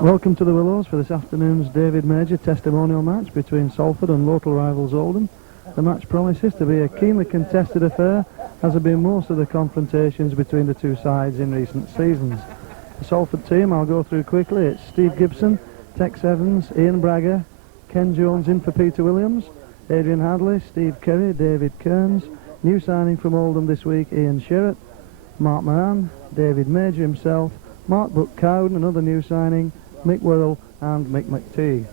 Welcome to the Willows for this afternoon's David Major testimonial match between Salford and local rivals Oldham. The match promises to be a keenly contested affair, as have been most of the confrontations between the two sides in recent seasons. The Salford team I'll go through quickly. It's Steve Gibson, Tex Evans, Ian Bragger, Ken Jones in for Peter Williams, Adrian Hadley, Steve Kerry, David Kearns, new signing from Oldham this week, Ian Sherratt, Mark Moran, David Major himself, Mark Buck-Cowden, another new signing, Mick Wirrell and Mick McTeague.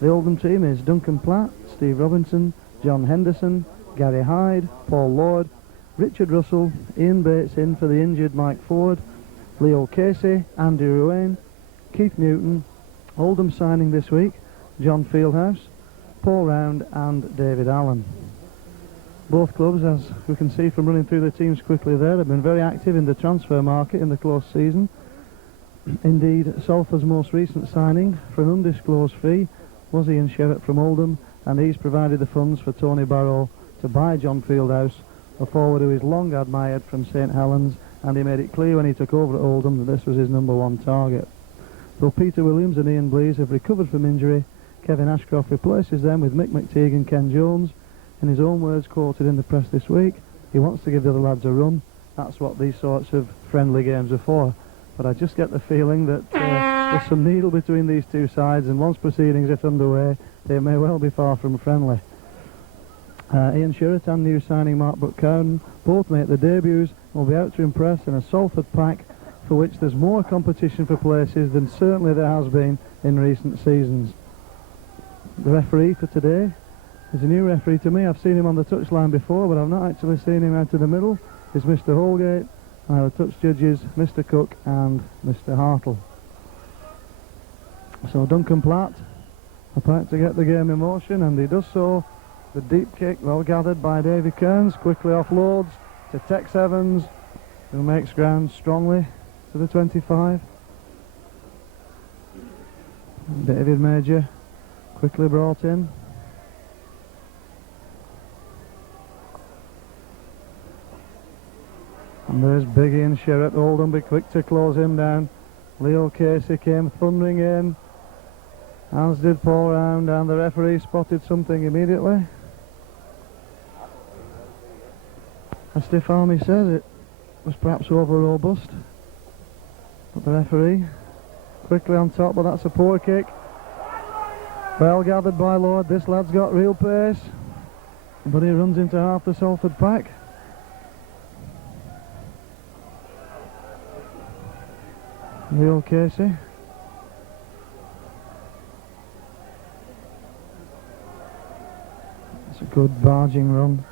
The Oldham team is Duncan Platt, Steve Robinson, John Henderson, Gary Hyde, Paul Lord, Richard Russell, Ian Bates in for the injured Mike Ford, Leo Casey, Andy Ruane, Keith Newton, Oldham signing this week, John Fieldhouse, Paul Round and David Allen. Both clubs, as we can see from running through the teams quickly there, have been very active in the transfer market in the close season. Indeed, Salford's most recent signing for an undisclosed fee was Ian Sherratt from Oldham, and he's provided the funds for Tony Barrow to buy John Fieldhouse, a forward who is long admired from St Helens, and he made it clear when he took over at Oldham that this was his number one target. Though Peter Williams and Ian Blease have recovered from injury, Kevin Ashcroft replaces them with Mick McTeague and Ken Jones. In his own words, quoted in the press this week, he wants to give the other lads a run. That's what these sorts of friendly games are for. But I just get the feeling that there's some needle between these two sides, and once proceedings get underway, they may well be far from friendly. Ian Sherratt and new signing Mark Buck-Cowden both make their debuts and will be out to impress in a Salford pack for which there's more competition for places than certainly there has been in recent seasons. The referee for today is a new referee to me. I've seen him on the touchline before, but I've not actually seen him out to the middle. It's Mr Holgate. The touch judges, Mr Cook and Mr Hartle. So Duncan Platt about to get the game in motion, and he does so. The deep kick, well gathered by Davy Kearns, quickly offloads to Tex Evans, who makes ground strongly to the 25. David Major quickly brought in. And there's big Ian Sherratt. Oldham be quick to close him down. Leo Casey came thundering in, as did Paul Round, and the referee spotted something immediately. As Stiff Army says, it was perhaps over robust, but the referee quickly on top, but that's a poor kick. Well gathered by Lord. This lad's got real pace, but he runs into half the Salford pack. Leo Casey. It's a good barging run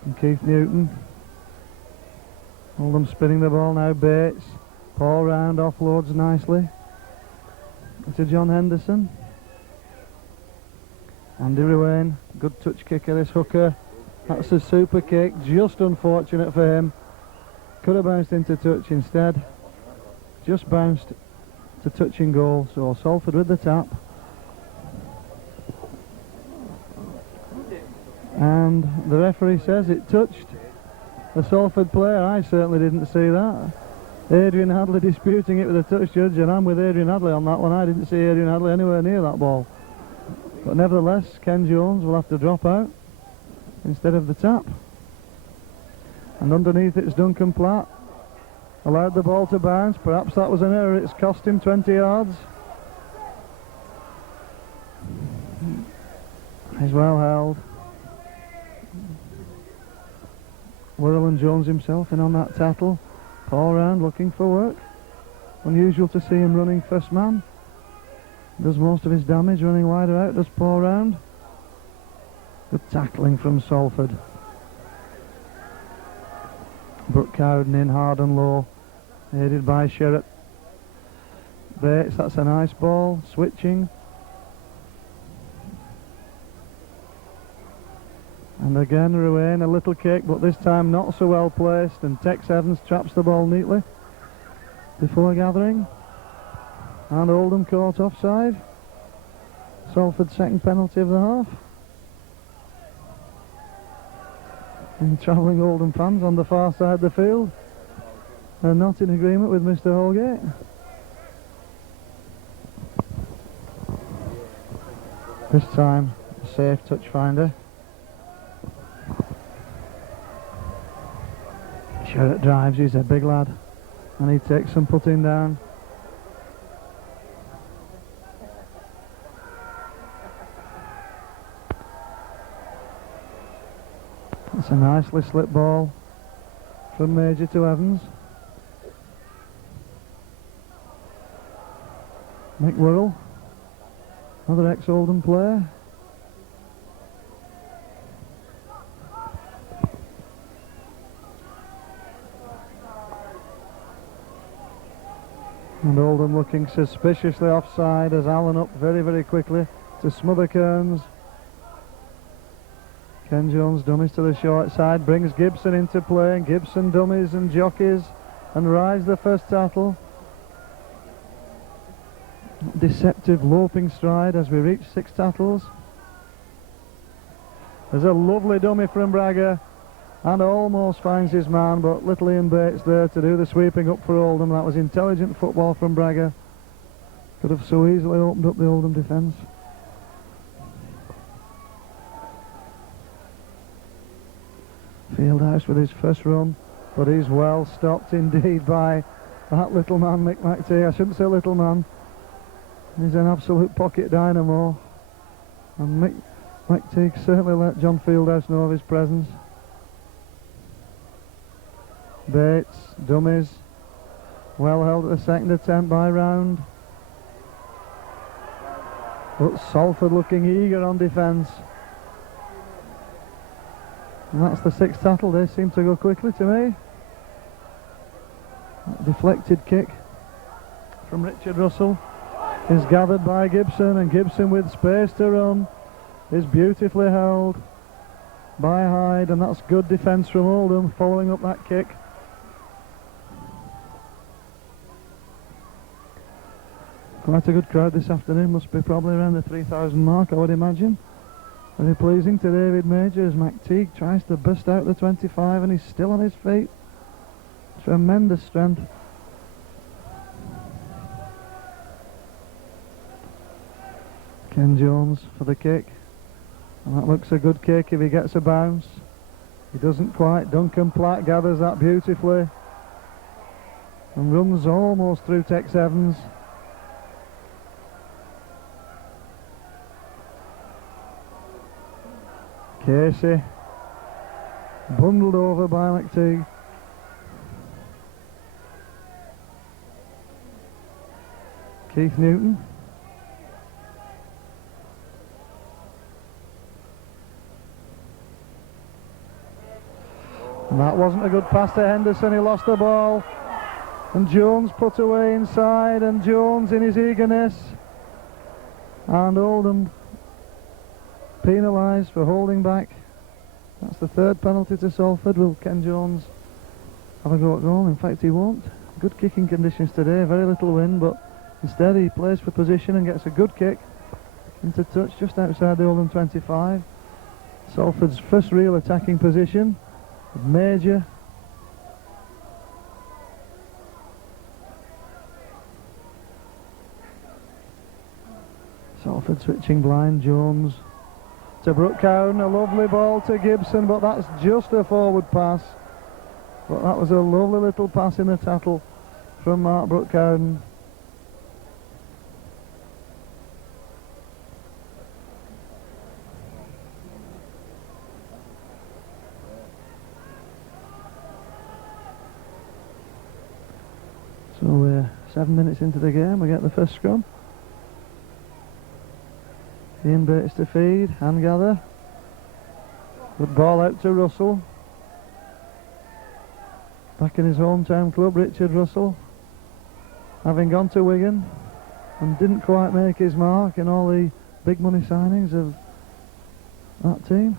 from Keith Newton. Oldham spinning the ball now. Bates. Paul Round offloads nicely to John Henderson. Andy Ruane. Good touch kicker, this hooker. That's a super kick. Just unfortunate for him. Could have bounced into touch instead. Just bounced to touching goal, so Salford with the tap. And the referee says it touched the Salford player. I certainly didn't see that. Adrian Hadley disputing it with the touch judge, and I'm with Adrian Hadley on that one. I didn't see Adrian Hadley anywhere near that ball. But nevertheless, Ken Jones will have to drop out instead of the tap. And underneath it's Duncan Platt. Allowed the ball to bounce. Perhaps that was an error. It's cost him 20 yards. He's well held. Wirrell and Jones himself in on that tackle. Paul Round looking for work. Unusual to see him running first man. Does most of his damage running wider out, does Paul Round. Good tackling from Salford. Buck-Cowden in hard and low, aided by Sherratt. Bates, that's a nice ball, switching. And again Ruane, a little kick, but this time not so well placed, and Tex Evans traps the ball neatly before gathering. And Oldham caught offside. Salford's second penalty of the half. And travelling Oldham fans on the far side of the field are not in agreement with Mr Holgate. This time, a safe touch finder. Sherritt drives, he's a big lad, and he takes some putting down. It's a nicely slipped ball from Major to Evans. Mick Worrell, another ex-Oldham player. And Oldham looking suspiciously offside as Allen up very, very quickly to smother Kearns. Ken Jones dummies to the short side, brings Gibson into play, and Gibson dummies and jockeys and rides the first tattle. Deceptive loping stride as we reach 6 tattles. There's a lovely dummy from Braga and almost finds his man, but little Ian Bates there to do the sweeping up for Oldham. That was intelligent football from Braga. Could have so easily opened up the Oldham defence. Fieldhouse with his first run, but he's well stopped indeed by that little man, Mick McTee. I shouldn't say little man. He's an absolute pocket dynamo. And Mick McTee certainly let John Fieldhouse know of his presence. Bates, dummies, well held at the second attempt by Round. But Salford looking eager on defence. And that's the 6th tattle. They seem to go quickly to me. That deflected kick from Richard Russell is gathered by Gibson, and Gibson with space to run is beautifully held by Hyde, and that's good defence from Oldham following up that kick. Quite a good crowd this afternoon, must be probably around the 3,000 mark, I would imagine. Very pleasing to David Major as McTeague tries to bust out the 25, and he's still on his feet. Tremendous strength. Ken Jones for the kick, and that looks a good kick if he gets a bounce. He doesn't quite. Duncan Platt gathers that beautifully and runs almost through Tex Evans. Casey bundled over by McTeague. Keith Newton. And that wasn't a good pass to Henderson. He lost the ball, and Jones put away inside, and Jones in his eagerness, and Oldham penalised for holding back. That's the 3rd penalty to Salford. Will Ken Jones have a go at goal? In fact, he won't. Good kicking conditions today, very little wind, but instead he plays for position and gets a good kick into touch just outside the Oldham 25. Salford's first real attacking position. Major. Salford switching blind. Jones to Brookhown, a lovely ball to Gibson, but that's just a forward pass. But that was a lovely little pass in the tattle from Mark Brookhown. So we're 7 minutes into the game, we get the first scrum. Ian Bates to feed, hand gather. Good ball out to Russell. Back in his hometown club, Richard Russell, having gone to Wigan and didn't quite make his mark in all the big money signings of that team.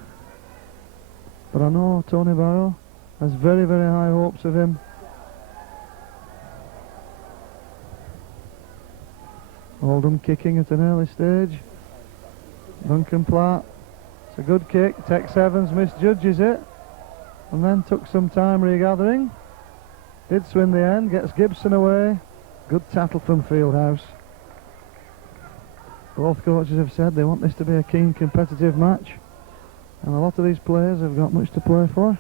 But I know Tony Barrow has very, very high hopes of him. Oldham kicking at an early stage. Duncan Platt, it's a good kick. Tex Evans misjudges it and then took some time regathering. Did swing the end, gets Gibson away. Good tattle from Fieldhouse. Both coaches have said they want this to be a keen competitive match, and a lot of these players have got much to play for.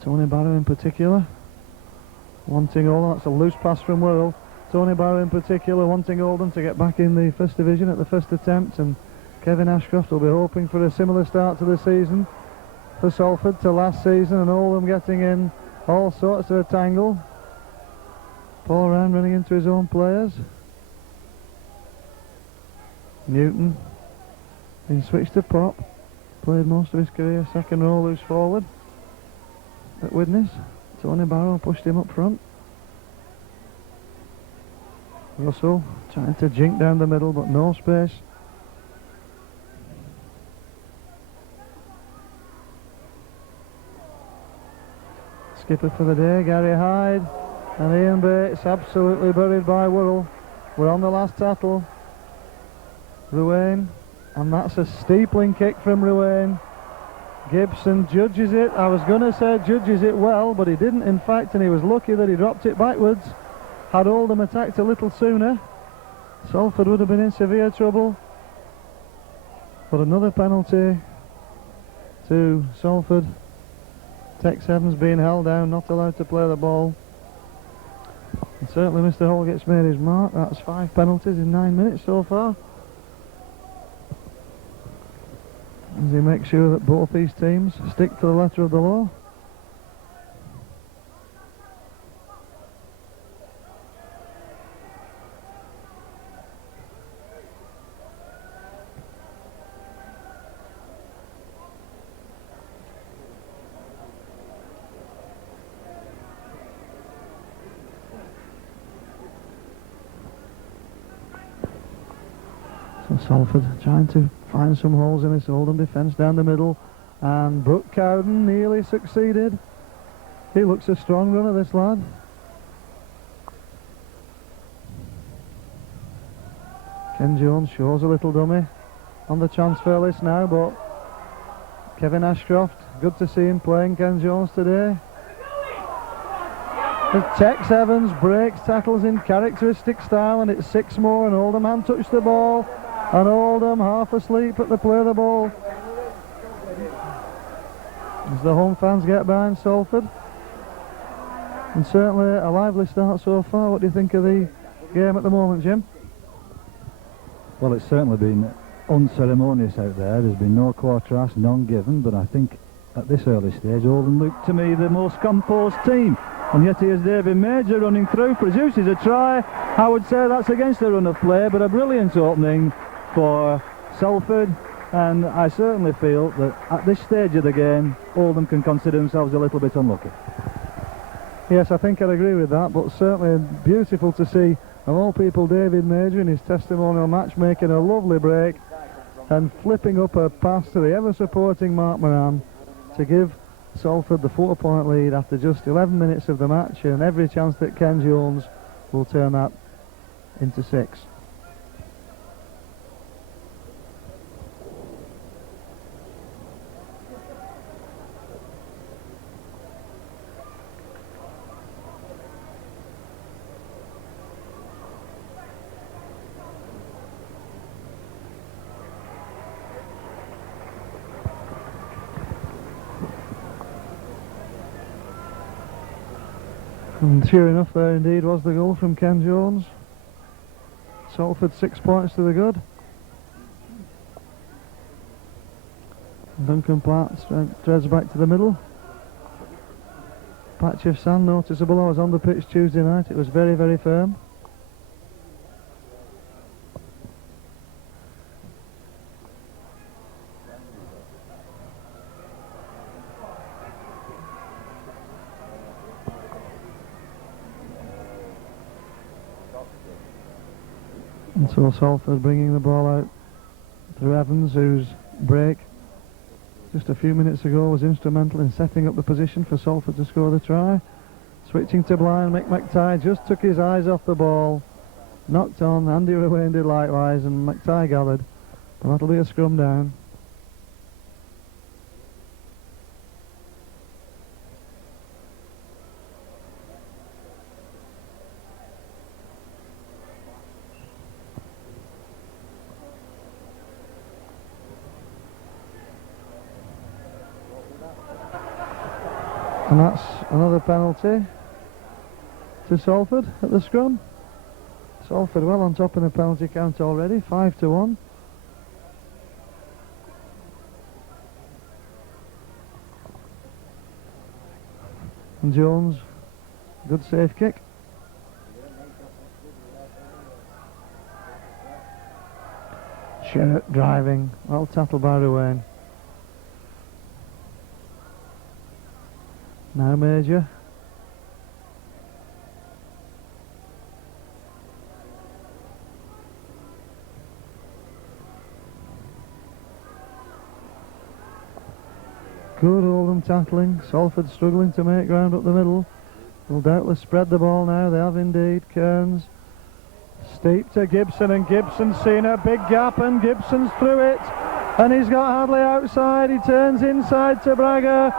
Tony Barrow in particular wanting Oldham, that's a loose pass from Wirral. Tony Barrow in particular wanting Oldham to get back in the first division at the first attempt, and Kevin Ashcroft will be hoping for a similar start to the season for Salford to last season, and Oldham getting in all sorts of a tangle. Paul Ryan running into his own players. Newton been switched to prop, played most of his career second row loose forward at Widnes. Tony Barrow pushed him up front. Russell trying to jink down the middle, but no space. Skipper for the day, Gary Hyde, and Ian Bates absolutely buried by Wirral. We're on the last tattle. Ruane, and that's a steepling kick from Ruane. Gibson judges it. I was going to say judges it well, but he didn't in fact, and he was lucky that he dropped it backwards. Had Oldham attacked a little sooner, Salford would have been in severe trouble. But another penalty to Salford. Tex Evans being held down, not allowed to play the ball. And certainly Mr. Holgate's made his mark. That's 5 penalties in 9 minutes so far. As he makes sure that both these teams stick to the letter of the law. So Salford trying to find some holes in this Oldham defence down the middle, and Brooke Cowden nearly succeeded. He looks a strong runner, this lad. Ken Jones shows a little dummy on the transfer list now, but Kevin Ashcroft, good to see him playing Ken Jones today. Tex Evans breaks tackles in characteristic style, and it's 6 more, and Oldham hand touched the ball, and Oldham half asleep at the play of the ball as the home fans get behind Salford. And certainly a lively start so far. What do you think of the game at the moment, Jim? Well, it's certainly been unceremonious out there. There's been no quarter asked, none given, but I think at this early stage Oldham looked to me the most composed team. And yet here's David Major running through, produces a try. I would say that's against the run of play, but a brilliant opening for Salford, and I certainly feel that at this stage of the game Oldham can consider themselves a little bit unlucky. Yes, I think I'd agree with that, but certainly beautiful to see, of all people, David Major in his testimonial match making a lovely break and flipping up a pass to the ever-supporting Mark Moran to give Salford the 4-point lead after just 11 minutes of the match, and every chance that Ken Jones will turn that into 6. And sure enough, there indeed was the goal from Ken Jones. Salford 6 points to the good. Duncan Platt treads back to the middle. Patch of sand noticeable. I was on the pitch Tuesday night. It was very, very firm. And so Salford bringing the ball out through Evans, whose break just a few minutes ago was instrumental in setting up the position for Salford to score the try. Switching to blind, Mick McTighe just took his eyes off the ball, knocked on. Andy Ruane did likewise, and McTighe gathered. And that'll be a scrum down. And that's another penalty to Salford at the scrum. Salford well on top in the penalty count already, 5-1. And Jones, good safe kick. Shirt driving, well tackled by Ruane. Now Major. Good Oldham tackling. Salford struggling to make ground up the middle. Will doubtless spread the ball now. They have indeed. Kearns. Steep to Gibson, and Gibson's seen a big gap, and Gibson's through it. And he's got Hadley outside. He turns inside to Braga.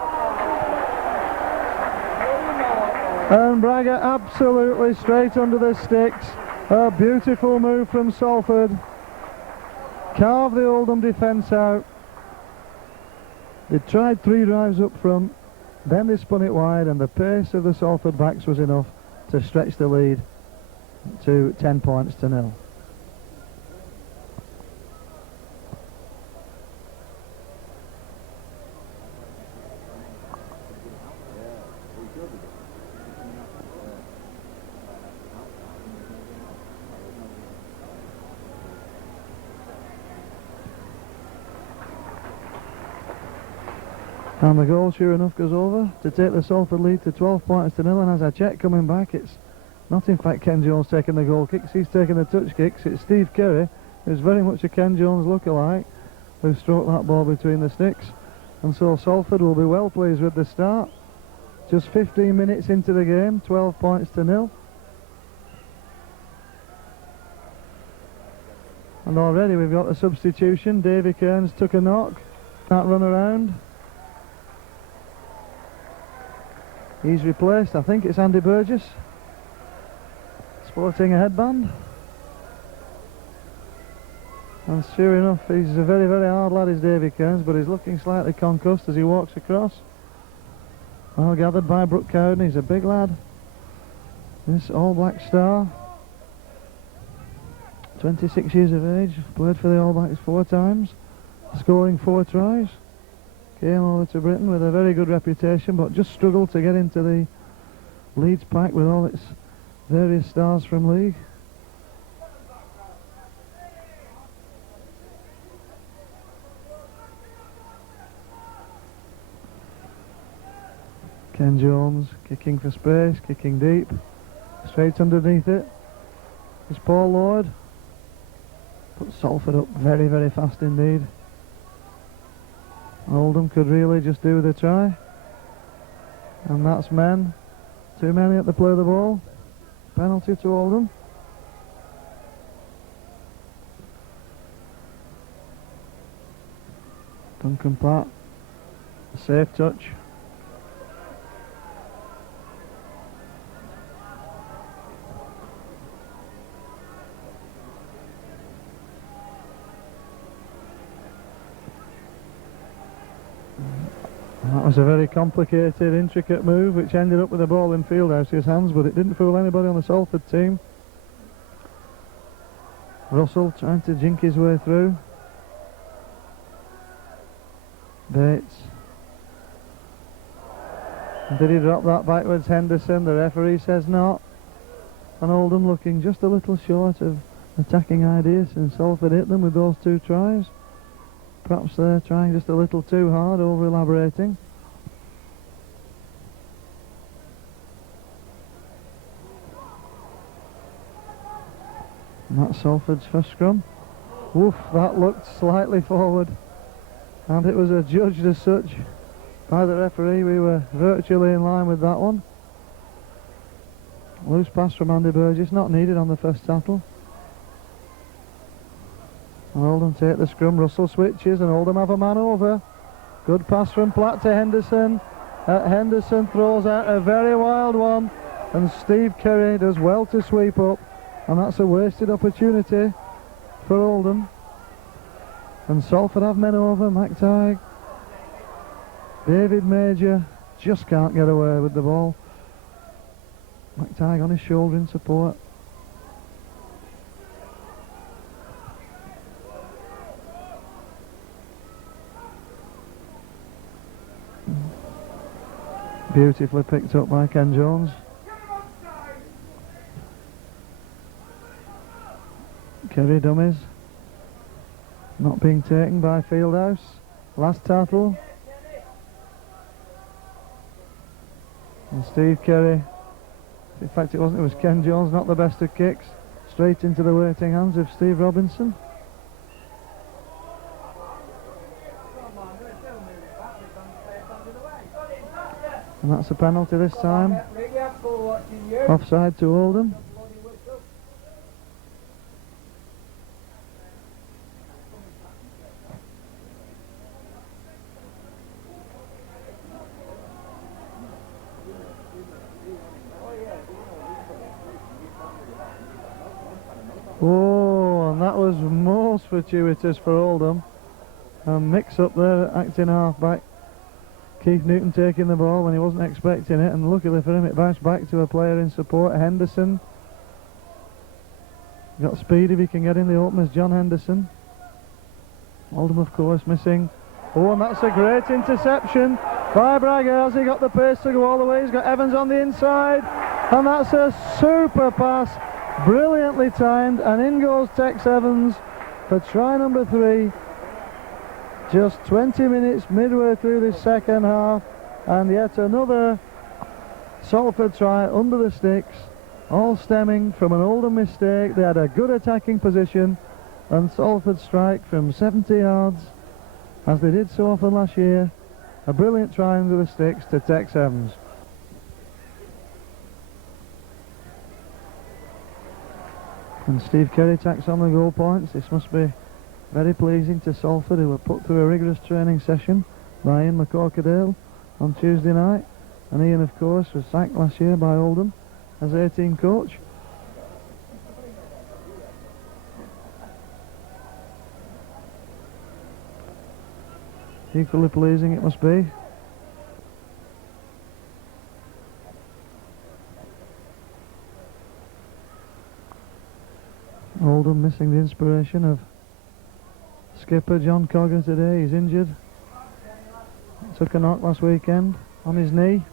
And Braga absolutely straight under the sticks. A beautiful move from Salford. Carved the Oldham defence out. They tried 3 drives up front, then they spun it wide, and the pace of the Salford backs was enough to stretch the lead to 10 points to 0. And the goal, sure enough, goes over to take the Salford lead to 12 points to 0. And as I check coming back, it's not in fact Ken Jones taking the goal kicks, he's taking the touch kicks. It's Steve Kerry, who's very much a Ken Jones lookalike, who stroked that ball between the sticks. And so Salford will be well pleased with the start. Just 15 minutes into the game, 12 points to 0. And already we've got a substitution. Davy Kearns took a knock, that run around. He's replaced, I think it's Andy Burgess, sporting a headband. And sure enough, he's a very, very hard lad, is Davy Kearns, but he's looking slightly concussed as he walks across. Well gathered by Brooke Cowden. He's a big lad, this All Black star. 26 years of age, played for the All Blacks 4 times, scoring 4 tries. Came over to Britain with a very good reputation, but just struggled to get into the Leeds pack with all its various stars from league. Ken Jones kicking for space, kicking deep, straight underneath it is Paul Lord. Put Salford up very, very fast indeed. Oldham could really just do the try, and that's men. Too many at the play of the ball. Penalty to Oldham. Duncan Platt, a safe touch. That was a very complicated, intricate move which ended up with the ball in Fieldhouse's hands, but it didn't fool anybody on the Salford team. Russell trying to jink his way through. Bates. Did he drop that backwards? Henderson, the referee says not. And Oldham looking just a little short of attacking ideas, and Salford hit them with those 2 tries. Perhaps they're trying just a little too hard, over-elaborating. And that's Salford's first scrum. Woof, that looked slightly forward. And it was adjudged as such by the referee. We were virtually in line with that one. Loose pass from Andy Burgess, not needed on the first tackle. And Oldham take the scrum. Russell switches and Oldham have a man over. Good pass from Platt to Henderson. Henderson throws out a very wild one, and Steve Kerry does well to sweep up, and that's a wasted opportunity for Oldham. And Salford have men over. McTighe, David Major, just can't get away with the ball. McTighe on his shoulder in support. Beautifully picked up by Ken Jones. Kerry dummies. Not being taken by Fieldhouse. Last tackle. And Steve Kerry. In fact, it was Ken Jones, not the best of kicks. Straight into the waiting hands of Steve Robinson. And that's a penalty this time. Offside to Oldham. Oh, and that was most fortuitous for Oldham. A mix-up there, acting half-back. Keith Newton taking the ball when he wasn't expecting it, and luckily for him it bounced back to a player in support, Henderson. Got speed if he can get in the openers, John Henderson. Oldham, of course, missing. Oh, and that's a great interception by Braga. Has he got the pace to go all the way? He's got Evans on the inside, and that's a super pass, brilliantly timed, and in goes Tex Evans for try number 3. Just 20 minutes midway through this second half, and yet another Salford try under the sticks, all stemming from an Oldham mistake. They had a good attacking position, and Salford strike from 70 yards, as they did so often last year. A brilliant try under the sticks to Tex Evans. And Steve Kerry tacks on the goal points. This must be very pleasing to Salford, who were put through a rigorous training session by Ian McCorkadale on Tuesday night. And Ian, of course, was sacked last year by Oldham as 18 coach. Equally pleasing it must be. Oldham missing the inspiration of skipper John Cogger today. He's injured. Took a knock last weekend on his knee.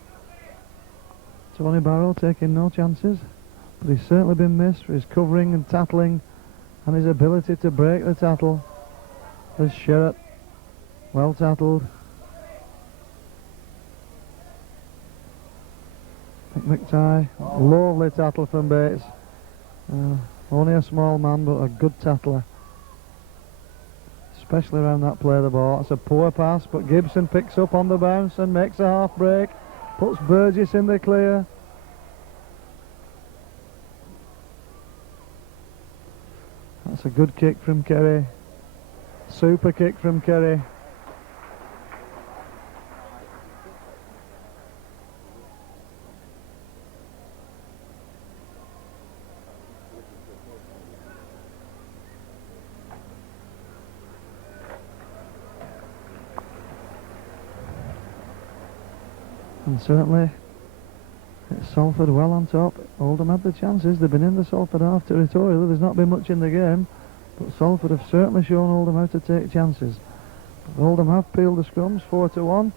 Tony Barrow taking no chances, but he's certainly been missed for his covering and tackling and his ability to break the tackle. There's Sherratt, well tackled. McTighe, lovely tackle from Bates. Only a small man, but a good tackler, especially around that play of the ball. It's a poor pass, but Gibson picks up on the bounce and makes a half break, puts Burgess in the clear. That's a good kick from Kerry, super kick from Kerry. And certainly it's Salford well on top. Oldham had the chances. They've been in the Salford half territorial. There's not been much in the game, but Salford have certainly shown Oldham how to take chances. But Oldham have peeled the scrums 4-1,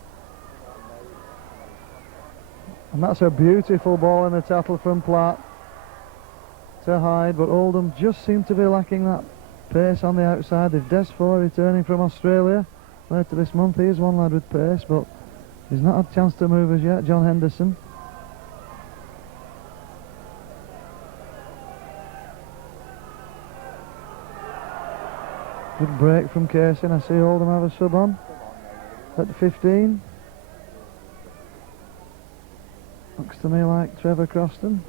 and that's a beautiful ball in the tackle from Platt to Hyde, but Oldham just seem to be lacking that pace on the outside. They've Desfour returning from Australia later this month. He is one lad with pace, but he's not had a chance to move as yet. John Henderson. Good break from Casey, and I see Oldham have a sub on at 15. Looks to me like Trevor Croston.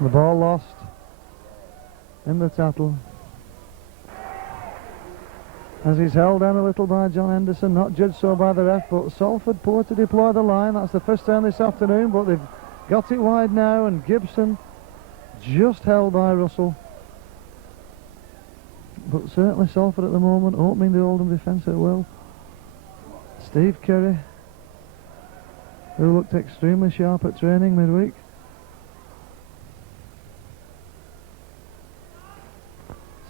The ball lost in the tackle, as he's held down a little by John Henderson, not judged so by the ref, but Salford poor to deploy the line. That's the first time this afternoon, but they've got it wide now, and Gibson just held by Russell. but certainly Salford at the moment opening the Oldham defence at will. Steve Kerry, who looked extremely sharp at training midweek.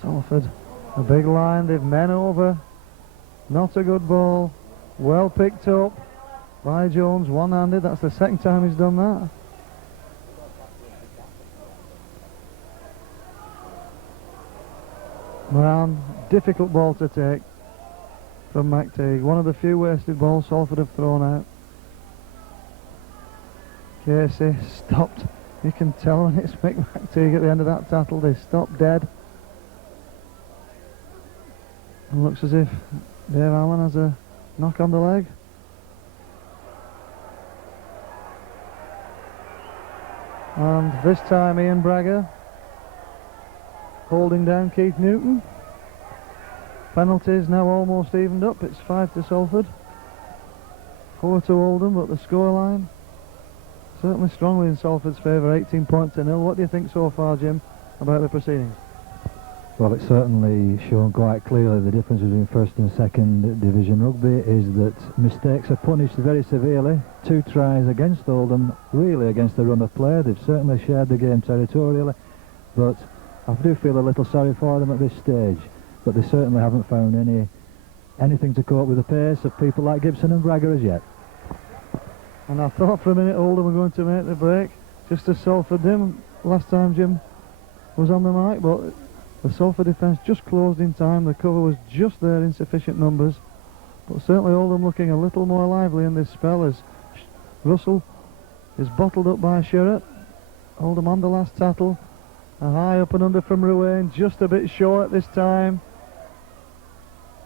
Salford, a big line, they've men over. Not a good ball. Well picked up by Jones, one-handed. That's the second time he's done that. Moran, difficult ball to take from McTeague. One of the few wasted balls Salford have thrown out. Casey stopped. You can tell when it's Mick McTeague at the end of that tackle. They stop dead. And looks as if Dave Allen has a knock on the leg. And this time Ian Bragger holding down Keith Newton. Penalties now almost evened up. It's 5 to Salford, 4 to Oldham, but the scoreline certainly strongly in Salford's favour, 18 points to nil. What do you think so far, Jim, about the proceedings? Well, it's certainly shown quite clearly the difference between first and second division rugby is that mistakes are punished very severely. 2 tries against Oldham, really against the run of play. They've certainly shared the game territorially, but I do feel a little sorry for them at this stage. But they certainly haven't found anything to cope with the pace of people like Gibson and Bragger as yet. And I thought for a minute Oldham were going to make the break, just as Salford did last time Jim was on the mic, but the Salford defence just closed in time. The cover was just there in sufficient numbers, but certainly Oldham looking a little more lively in this spell as Russell is bottled up by Sherratt. Oldham on the last tackle, a high up and under from Ruane, just a bit short this time,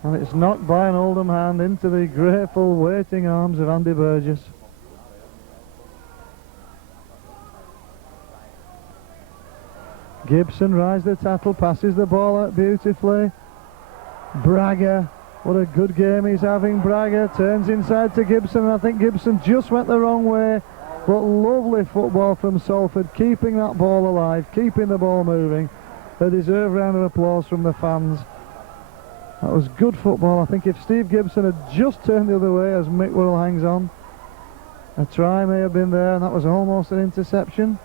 and it's knocked by an Oldham hand into the grateful waiting arms of Andy Burgess. Gibson rides the tackle, passes the ball out beautifully. Bragger, what a good game he's having. Bragger turns inside to Gibson, and I think Gibson just went the wrong way, but lovely football from Salford, keeping that ball alive, keeping the ball moving. A deserved round of applause from the fans. That was good football. I think if Steve Gibson had just turned the other way as Mick Worrell hangs on, a try may have been there, and that was almost an interception.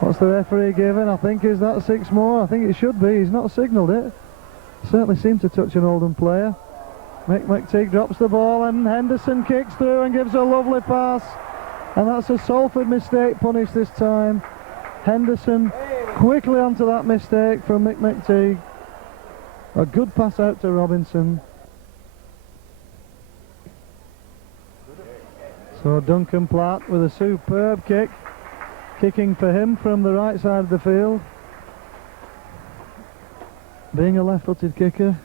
What's the referee given? I think is that 6 more? I think it should be. He's not signalled it. Certainly seemed to touch an Oldham player. Mick McTeague drops the ball and Henderson kicks through and gives a lovely pass. And that's a Salford mistake punished this time. Henderson quickly onto that mistake from Mick McTeague. A good pass out to Robinson. So Duncan Platt with a superb kick. Kicking for him from the right side of the field. Being a left-footed kicker,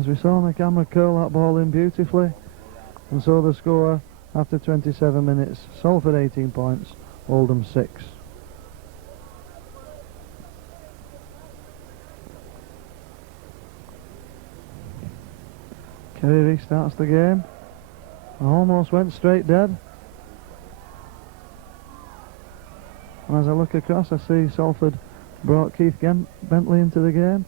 as we saw on the camera, curl that ball in beautifully. And so the score after 27 minutes, Salford 18 points, Oldham 6. Kerry restarts the game. Almost went straight dead. And as I look across, I see Salford brought Keith Bentley into the game.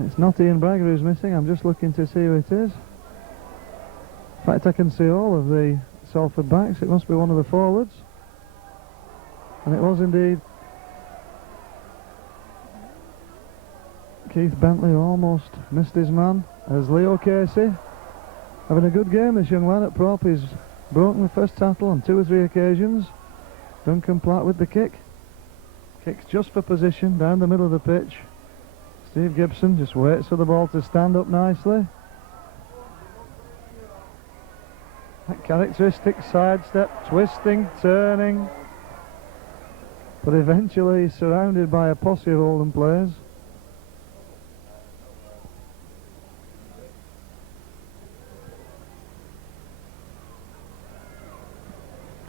It's not Ian Bragger who's missing. I'm just looking to see who it is. In fact, I can see all of the Salford backs. It must be one of the forwards. And it was indeed Keith Bentley who almost missed his man. As Leo Casey, having a good game, this young lad at prop. He's broken the first tackle on 2 or 3 occasions. Duncan Platt with the kick. Kicks just for position down the middle of the pitch. Steve Gibson just waits for the ball to stand up nicely. That characteristic sidestep, twisting, turning. But eventually he's surrounded by a posse of Oldham players.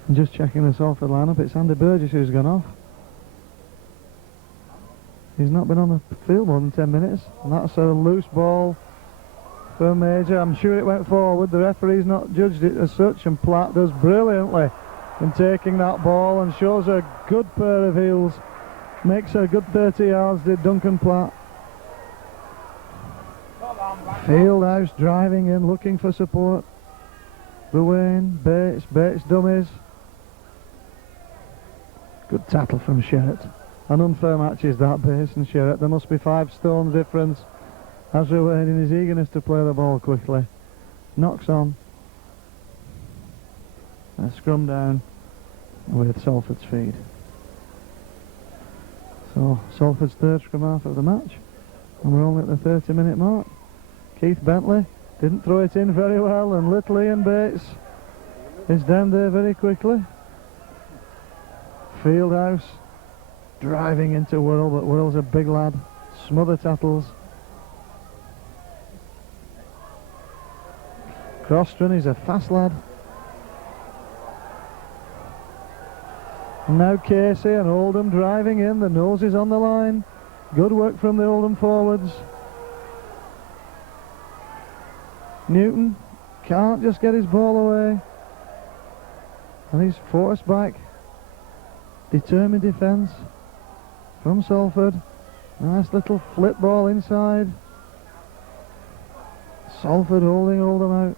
And just checking the Salford lineup, it's Andy Burgess who's gone off. He's not been on the field more than 10 minutes, and that's a loose ball for Major. I'm sure it went forward. The referee's not judged it as such, and Platt does brilliantly in taking that ball and shows a good pair of heels Makes a good 30 yards, did Duncan Platt. Fieldhouse driving in, looking for support. Ruane, Bates dummies. Good tackle from Sherratt. An unfair match is that, Bates and Sherratt. There must be 5 stones difference. As Ruane, in his eagerness to play the ball quickly, knocks on. A scrum down with Salford's feed. So Salford's third scrum half of the match, and we're only at the 30-minute mark. Keith Bentley didn't throw it in very well, and little Ian Bates is down there very quickly. Fieldhouse driving into Worrell, but Worrell's a big lad. Smother tackles. Crostron is a fast lad. And now Casey and Oldham driving in, the nose is on the line. Good work from the Oldham forwards. Newton can't just get his ball away, and he's forced back. Determined defence from Salford. Nice little flip ball inside. Salford holding Oldham out.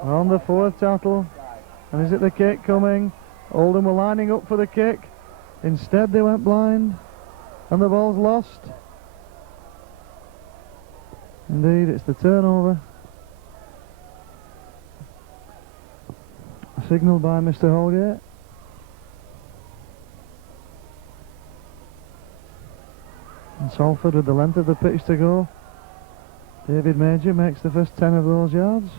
On the fourth tackle, and is it the kick coming? Oldham were lining up for the kick. Instead they went blind, and the ball's lost. Indeed, it's the turnover. Signalled by Mr. Holgate. And Salford with the length of the pitch to go. David Major makes the first 10 of those yards.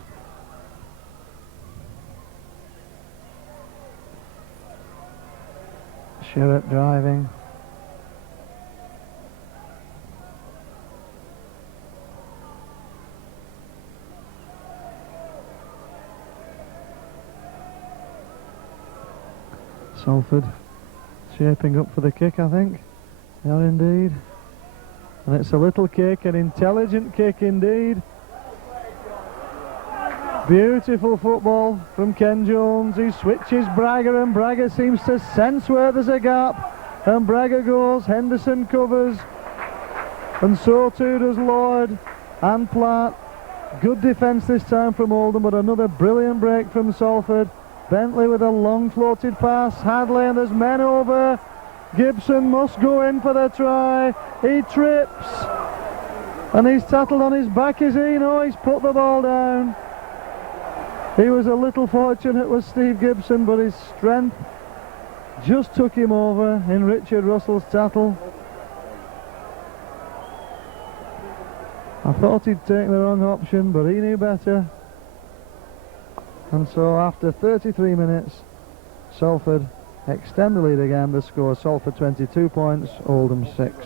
Sherratt driving. Salford shaping up for the kick, I think. They are indeed. And it's a little kick, an intelligent kick indeed. Beautiful football from Ken Jones. He switches Bragger, and Bragger seems to sense where there's a gap. And Bragger goes, Henderson covers. And so too does Lloyd and Platt. Good defence this time from Oldham, but another brilliant break from Salford. Bentley with a long floated pass. Hadley, and there's men over. Gibson must go in for the try. He trips. And he's tattled on his back, is he? No, he's put the ball down. He was a little fortunate with Steve Gibson, but his strength just took him over in Richard Russell's tattle. I thought he'd taken the wrong option, but he knew better. And so after 33 minutes, Salford extend the lead again. The score: Salford 22 points, Oldham 6.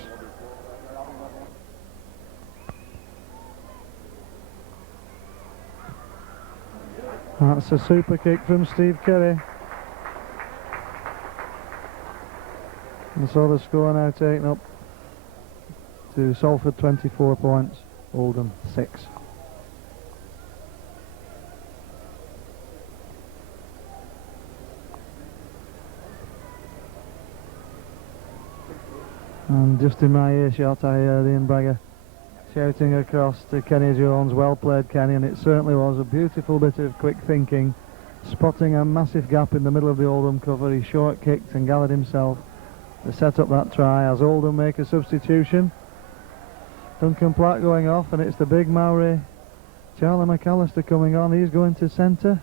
That's a super kick from Steve Kerry. And so the score now taken up to Salford 24 points, Oldham 6. And just in my earshot I heard Ian Bragger shouting across to Kenny Jones, well played Kenny, and it certainly was a beautiful bit of quick thinking, spotting a massive gap in the middle of the Oldham cover. He short kicked and gathered himself to set up that try as Oldham make a substitution. Duncan Platt going off, and it's the big Maori Charlie McAllister coming on. He's going to centre.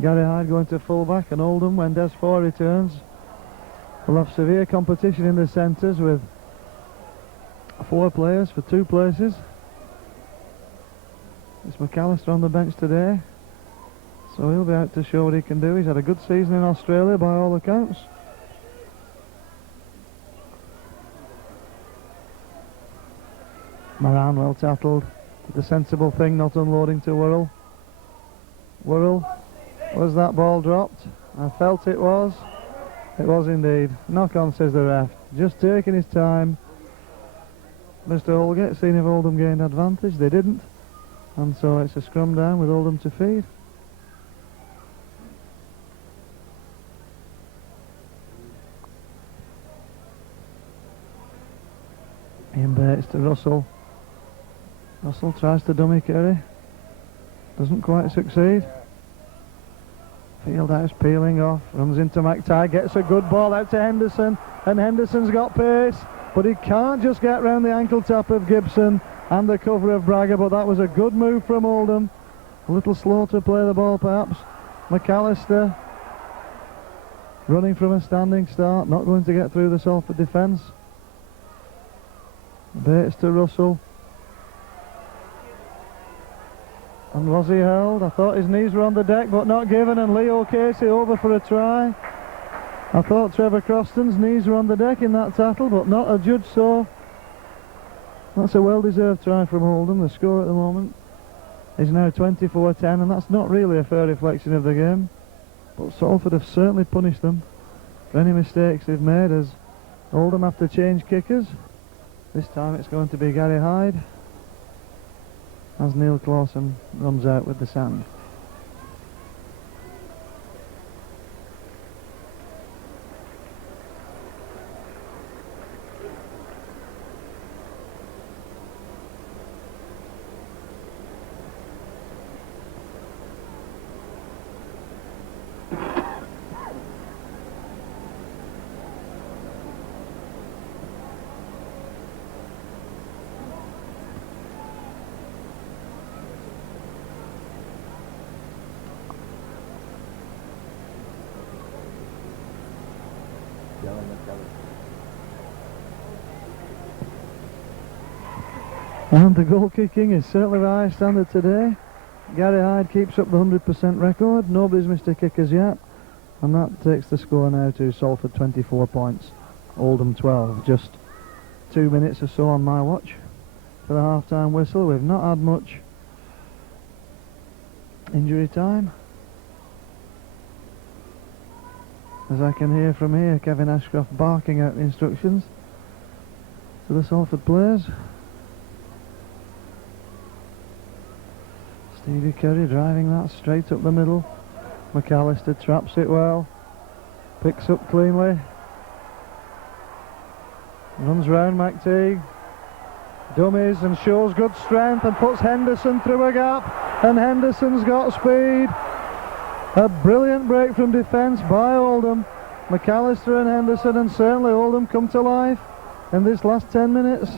Gary Hyde going to full back, and Oldham, when Des Four returns, will have severe competition in the centres with 4 players for 2 places. It's McAllister on the bench today, so he'll be out to show what he can do. He's had a good season in Australia by all accounts. Moran well tattled. The sensible thing, not unloading to Worrell. Worrell, was that ball dropped? I felt it was. It was indeed. Knock on, says the ref. Just taking his time. Mr. Holgate seeing if Oldham gained advantage. They didn't. And so it's a scrum down with Oldham to feed. Bates to Russell. Russell tries to dummy Kerry. Doesn't quite succeed. Fieldhouse peeling off, runs into McTighe, gets a good ball out to Henderson, and Henderson's got pace, but he can't just get round the ankle tap of Gibson and the cover of Bragger, but that was a good move from Oldham. A little slow to play the ball perhaps. McAllister running from a standing start, not going to get through the Salford defence. Bates to Russell. And was he held? I thought his knees were on the deck but not given, and Leo Casey over for a try. I thought Trevor Croston's knees were on the deck in that tackle, but not adjudged so. That's a well-deserved try from Oldham. The score at the moment is now 24-10, and that's not really a fair reflection of the game. But Salford have certainly punished them for any mistakes they've made, as Oldham have to change kickers. This time it's going to be Gary Hyde, as Neil Clawson runs out with the sand. And the goal kicking is certainly the highest standard today. Gary Hyde keeps up the 100% record. Nobody's missed a kick as yet, and that takes the score now to Salford 24 points, Oldham 12. Just 2 minutes or so on my watch for the half-time whistle. We've not had much injury time, as I can hear from here. Kevin Ashcroft barking out the instructions to the Salford players. Stevie Curry driving that straight up the middle. McAllister traps it well, picks up cleanly, runs round McTeague, dummies and shows good strength and puts Henderson through a gap, and Henderson's got speed. A brilliant break from defence by Oldham. McAllister and Henderson, and certainly Oldham come to life in this last 10 minutes.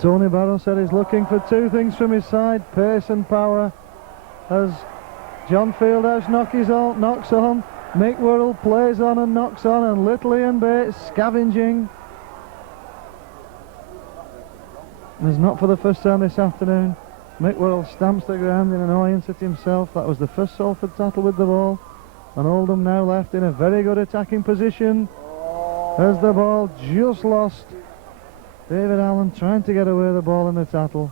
Tony Barrow said he's looking for two things from his side, pace and power, as John Fieldhouse knocks on, Mick Worrell plays on and knocks on, and little Ian Bates scavenging. It's not for the first time this afternoon. Mick Worrell stamps the ground in annoyance at himself. That was the first Salford tackle with the ball, and Oldham now left in a very good attacking position as the ball just lost. David Allen trying to get away the ball in the tackle.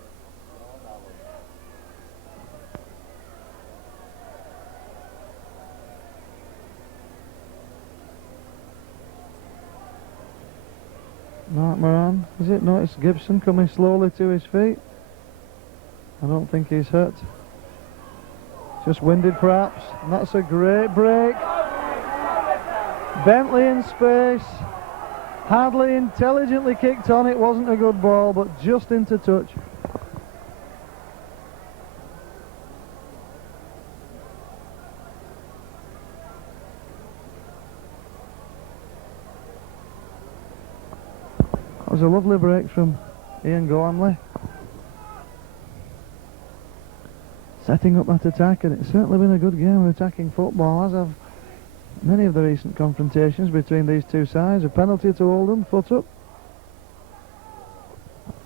Mark Moran, is it? No, it's Gibson coming slowly to his feet. I don't think he's hurt. Just winded perhaps, and that's a great break. Bentley in space. Hadley intelligently kicked on. It wasn't a good ball, but just into touch. That was a lovely break from Ian Gormley, setting up that attack, and it's certainly been a good game of attacking football, as have many of the recent confrontations between these two sides. A penalty to Oldham, foot up.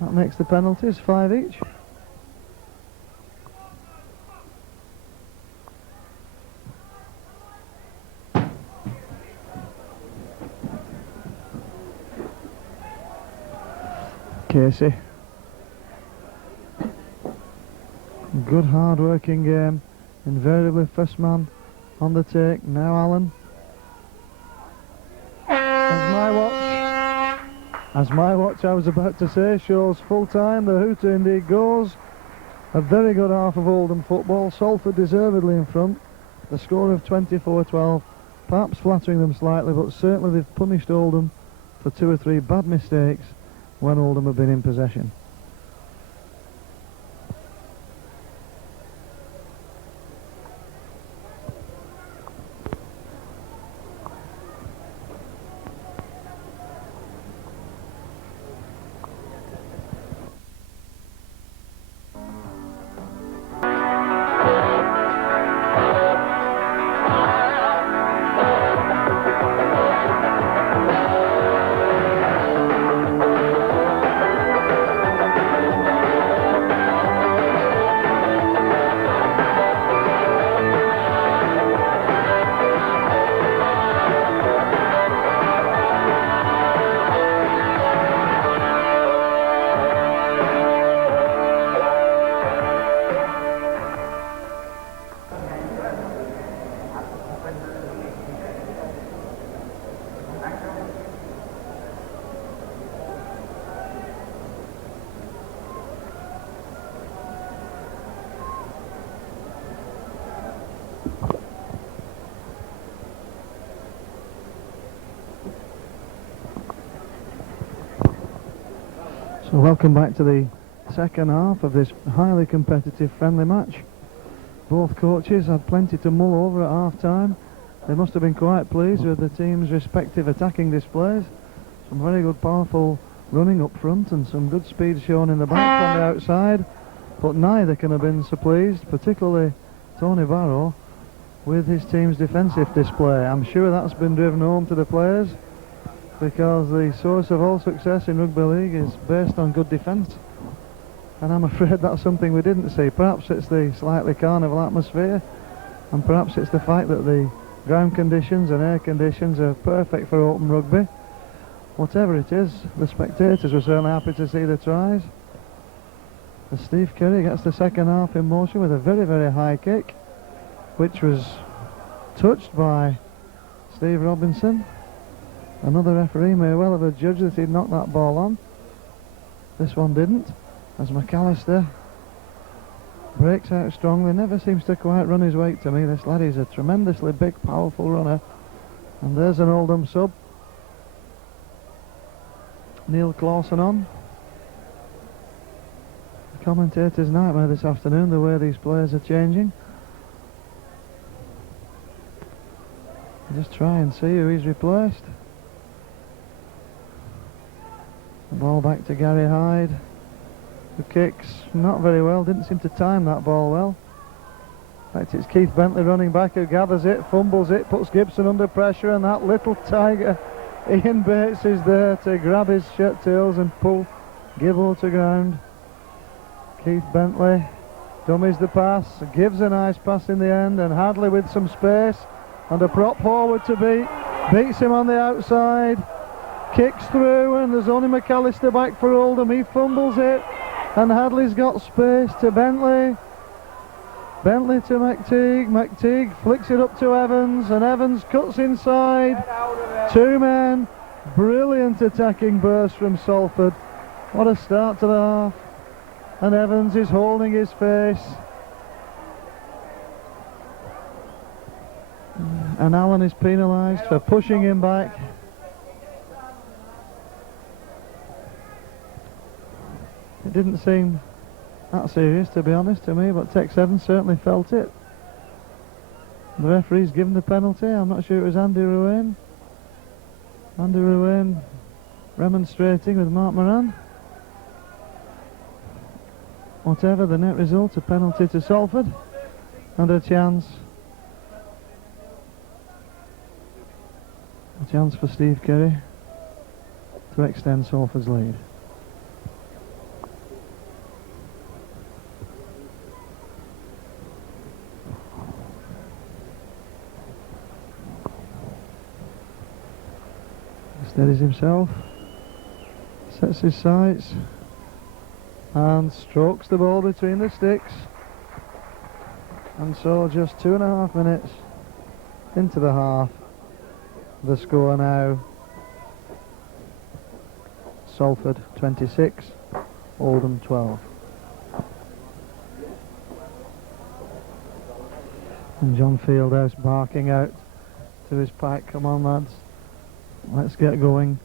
That makes the penalties 5 each. Casey. Good hard working game. Invariably first man on the take. Now Allen. As my watch, I was about to say, shows full time. The hooter indeed goes. A very good half of Oldham football. Salford deservedly in front. The score of 24-12. perhaps flattering them slightly, but certainly they've punished Oldham for 2 or 3 bad mistakes when Oldham have been in possession. So welcome back to the second half of this highly competitive friendly match. Both coaches had plenty to mull over at half-time. They must have been quite pleased with the team's respective attacking displays. Some very good powerful running up front and some good speed shown in the back on the outside, but neither can have been so pleased, particularly Tony Barrow, with his team's defensive display. I'm sure that's been driven home to the players, because the source of all success in rugby league is based on good defence, and I'm afraid that's something we didn't see. Perhaps it's the slightly carnival atmosphere, and perhaps it's the fact that the ground conditions and air conditions are perfect for open rugby. Whatever it is, the spectators were certainly happy to see the tries. As Steve Kerry gets the second half in motion with a very, very high kick, which was touched by Steve Robinson. Another referee may well have adjudged that he'd knocked that ball on. This one didn't, as McAllister breaks out strongly. Never seems to quite run his weight to me. This lad is a tremendously big, powerful runner. And there's an Oldham sub. Neil Clawson on. The commentator's nightmare this afternoon, the way these players are changing. Just try and see who he's replaced. The ball back to Gary Hyde, who kicks not very well, didn't seem to time that ball well. In fact, it's Keith Bentley running back who gathers it, fumbles it, puts Gibson under pressure, and that little tiger Ian Bates is there to grab his shirt tails and pull Gibbo to ground. Keith Bentley dummies the pass, gives a nice pass in the end, and Hadley with some space and a prop forward to beat, beats him on the outside. Kicks through, and there's only McAllister back for Oldham. He fumbles it, and Hadley's got space to Bentley. Bentley to McTeague. McTeague flicks it up to Evans, and Evans cuts inside. 2 men. Brilliant attacking burst from Salford. What a start to the half. And Evans is holding his face. And Allen is penalised for pushing him back. It didn't seem that serious, to be honest, to me, but Tex Evans certainly felt it. The referee's given the penalty. I'm not sure it was Andy Ruane. Andy Ruane remonstrating with Mark Moran. Whatever the net result, a penalty to Salford, and a chance for Steve Kerry to extend Salford's lead. Steadies himself, sets his sights, and strokes the ball between the sticks. And so just 2.5 minutes into the half, the score now Salford 26, Oldham 12. And John Fieldhouse barking out to his pack. Come on, lads, let's get going.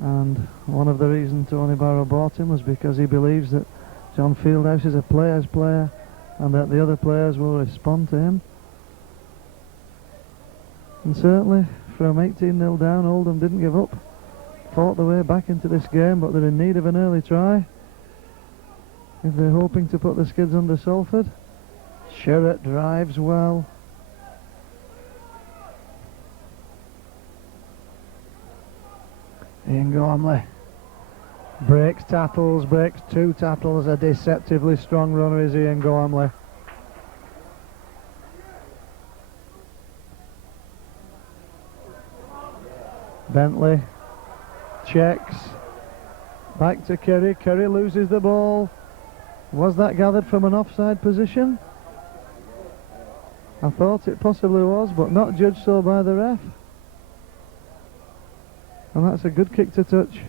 And one of the reasons Tony Barrow bought him was because he believes that John Fieldhouse is a player's player and that the other players will respond to him. And certainly from 18-0 down, Oldham didn't give up, fought their way back into this game, but they're in need of an early try if they're hoping to put the skids under Salford. Sherratt drives well. Ian Gormley breaks tackles, breaks 2 tackles. A deceptively strong runner is Ian Gormley. Bentley checks, back to Kerry. Kerry loses the ball. Was that gathered from an offside position? I thought it possibly was, but not judged so by the ref. And that's a good kick to touch.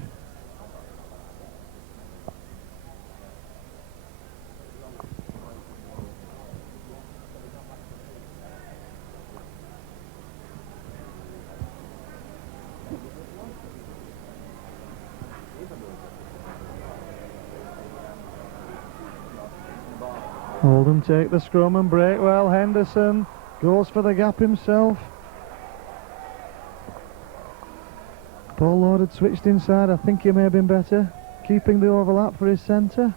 Oldham take the scrum and break well. Henderson goes for the gap himself. Paul Lord had switched inside. I think he may have been better, keeping the overlap for his centre.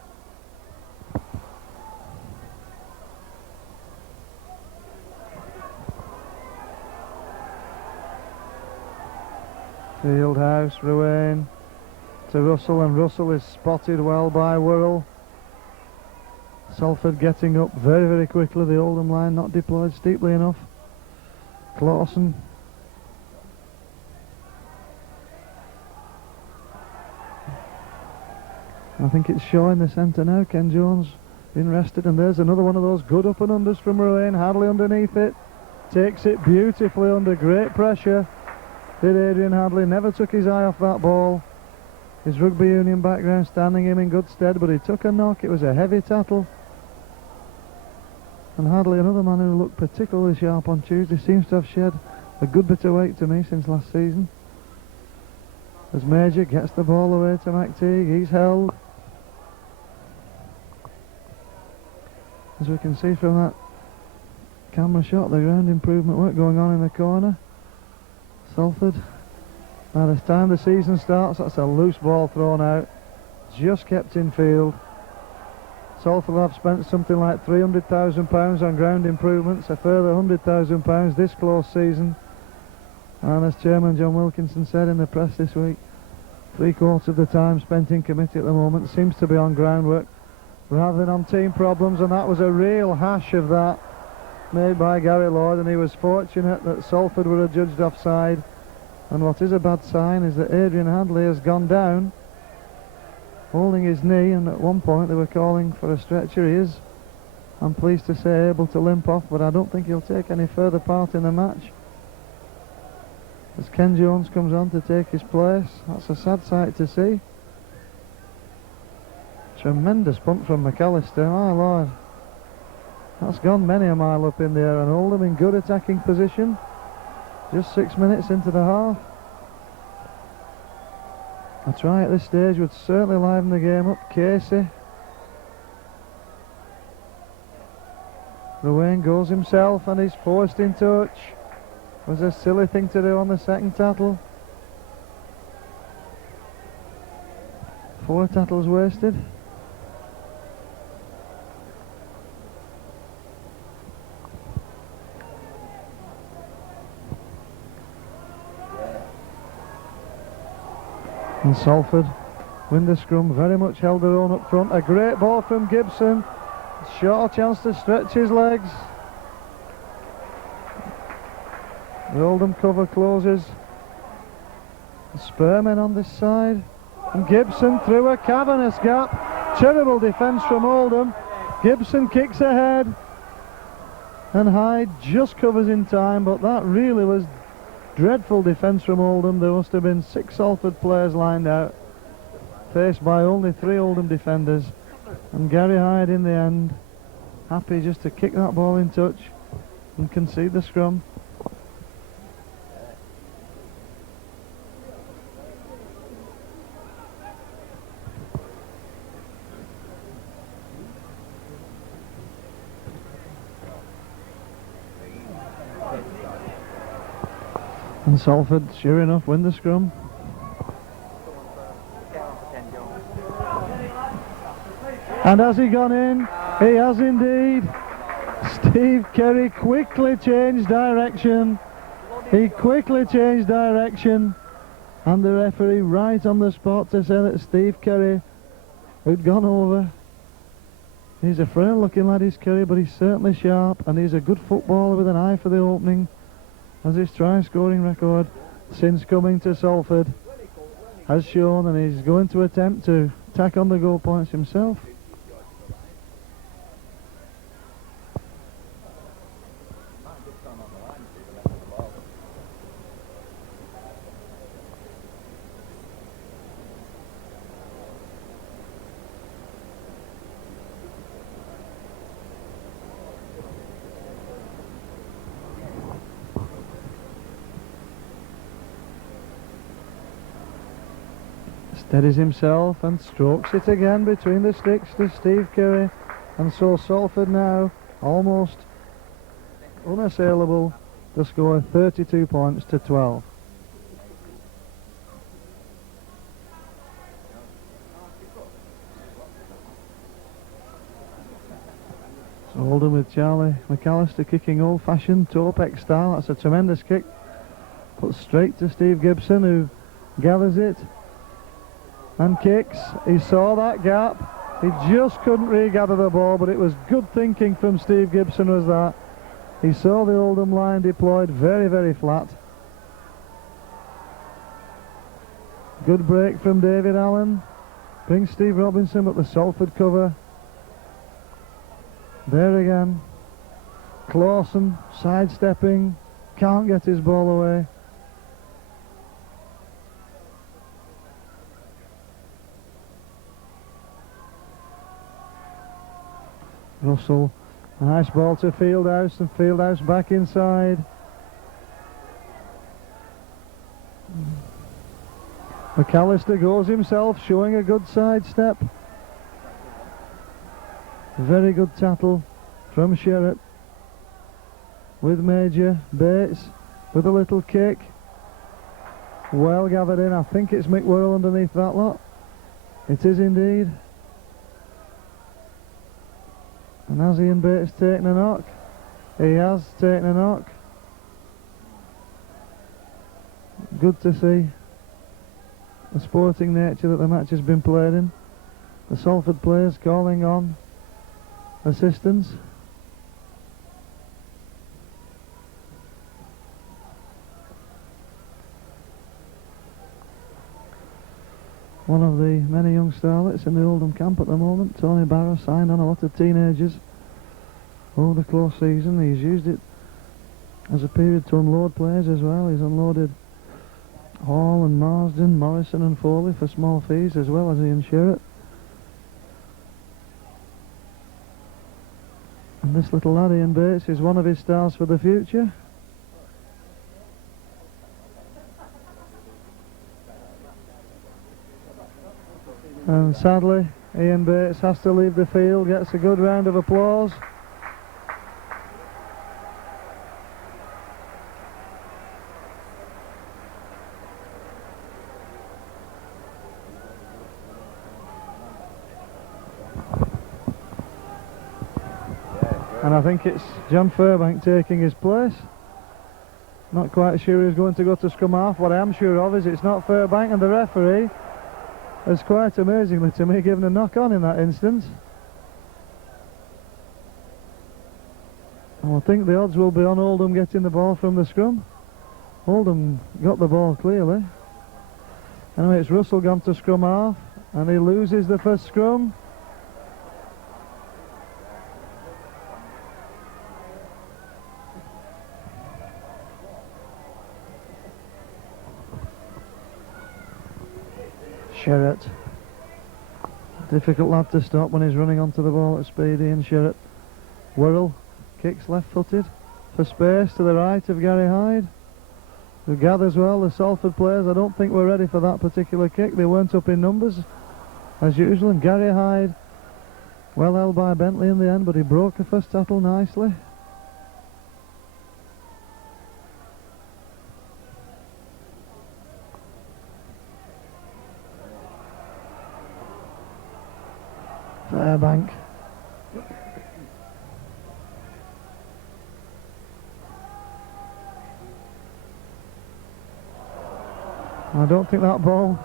Fieldhouse, Ruane to Russell, and Russell is spotted well by Worrell. Salford getting up very, very quickly. The Oldham line not deployed steeply enough. Clausen. I think it's showing the centre now. Ken Jones been rested, and there's another one of those good up and unders from Ruane. Hadley underneath it, takes it beautifully under great pressure. Did Adrian Hadley, never took his eye off that ball. His rugby union background standing him in good stead, but he took a knock. It was a heavy tattle. And Hadley, another man who looked particularly sharp on Tuesday, seems to have shed a good bit of weight to me since last season. As Major gets the ball away to McTeague, he's held. As we can see from that camera shot, the ground improvement work going on in the corner. Salford, by the time the season starts, that's a loose ball thrown out, just kept in field. Salford have spent something like £300,000 on ground improvements, a further £100,000 this close season. And as Chairman John Wilkinson said in the press this week, 3/4 of the time spent in committee at the moment seems to be on groundwork rather than on team problems, and that was a real hash of that made by Gary Lloyd, and he was fortunate that Salford were adjudged offside. And what is a bad sign is that Adrian Hadley has gone down holding his knee, and at one point they were calling for a stretcher. He is, I'm pleased to say, able to limp off, but I don't think he'll take any further part in the match. As Ken Jones comes on to take his place, that's a sad sight to see. Tremendous punt from McAllister, my lord. That's gone many a mile up in the air, and Oldham in good attacking position. Just 6 minutes into the half. A try at this stage would certainly liven the game up. Casey. Ruane goes himself and he's forced in touch. Was a silly thing to do on the second tattle. 4 tattles wasted. And Salford win the scrum, very much held their own up front. A great ball from Gibson, short chance to stretch his legs. The Oldham cover closes. The Spurmen on this side, and Gibson through a cavernous gap. Terrible defence from Oldham. Gibson kicks ahead, and Hyde just covers in time, but that really was dreadful defence from Oldham. There must have been 6 Salford players lined out, faced by only 3 Oldham defenders, and Gary Hyde in the end happy just to kick that ball in touch and concede the scrum. And Salford, sure enough, win the scrum. And has he gone in? He has indeed. Steve Kerry quickly changed direction. He quickly changed direction. And the referee right on the spot to say that Steve Kerry had gone over. He's a frail looking lad, is Kerry, but he's certainly sharp, and he's a good footballer with an eye for the opening, as his try scoring record since coming to Salford has shown, and he's going to attempt to tack on the goal points himself. Steadies himself and strokes it again between the sticks to Steve Kerry, and so Salford now almost unassailable to score 32 points to 12. So Oldham with Charlie McAllister kicking old-fashioned toe-peck style. That's a tremendous kick, put straight to Steve Gibson, who gathers it and kicks. He saw that gap, he just couldn't regather the ball, but it was good thinking from Steve Gibson, was that. He saw the Oldham line deployed very, very flat. Good break from David Allen, brings Steve Robinson, but the Salford cover. There again, Clawson sidestepping, can't get his ball away. Russell, a nice ball to Fieldhouse, and Fieldhouse back inside. McAllister goes himself, showing a good sidestep. Very good tattle from Sherratt with Major. Bates with a little kick. Well gathered in. I think it's Mick Worrell underneath that lot. It is indeed. And has Ian Bates taken a knock? He has taken a knock. Good to see the sporting nature that the match has been played in. The Salford players calling on assistance. One of the many young starlets in the Oldham camp at the moment, Tony Barrow, signed on a lot of teenagers over the close season. He's used it as a period to unload players as well. He's unloaded Hall and Marsden, Morrison and Foley for small fees, as well as Ian Sherratt. And this little lad, Ian Bates, is one of his stars for the future. And sadly, Ian Bates has to leave the field, gets a good round of applause. And I think it's John Fairbank taking his place. Not quite sure who's going to go to scrum half. What I am sure of is it's not Fairbank, and the referee has quite amazingly to me given a knock on in that instance. And I think the odds will be on Oldham getting the ball from the scrum. Oldham got the ball clearly. Anyway, it's Russell gone to scrum half, and he loses the first scrum. Sherratt, difficult lad to stop when he's running onto the ball at speed. Ian Sherratt. Worrell kicks left-footed for space to the right of Gary Hyde, who gathers well. The Salford players, I don't think were ready for that particular kick. They weren't up in numbers as usual, and Gary Hyde well held by Bentley in the end, but he broke the first tackle nicely. Fairbank. I don't think that ball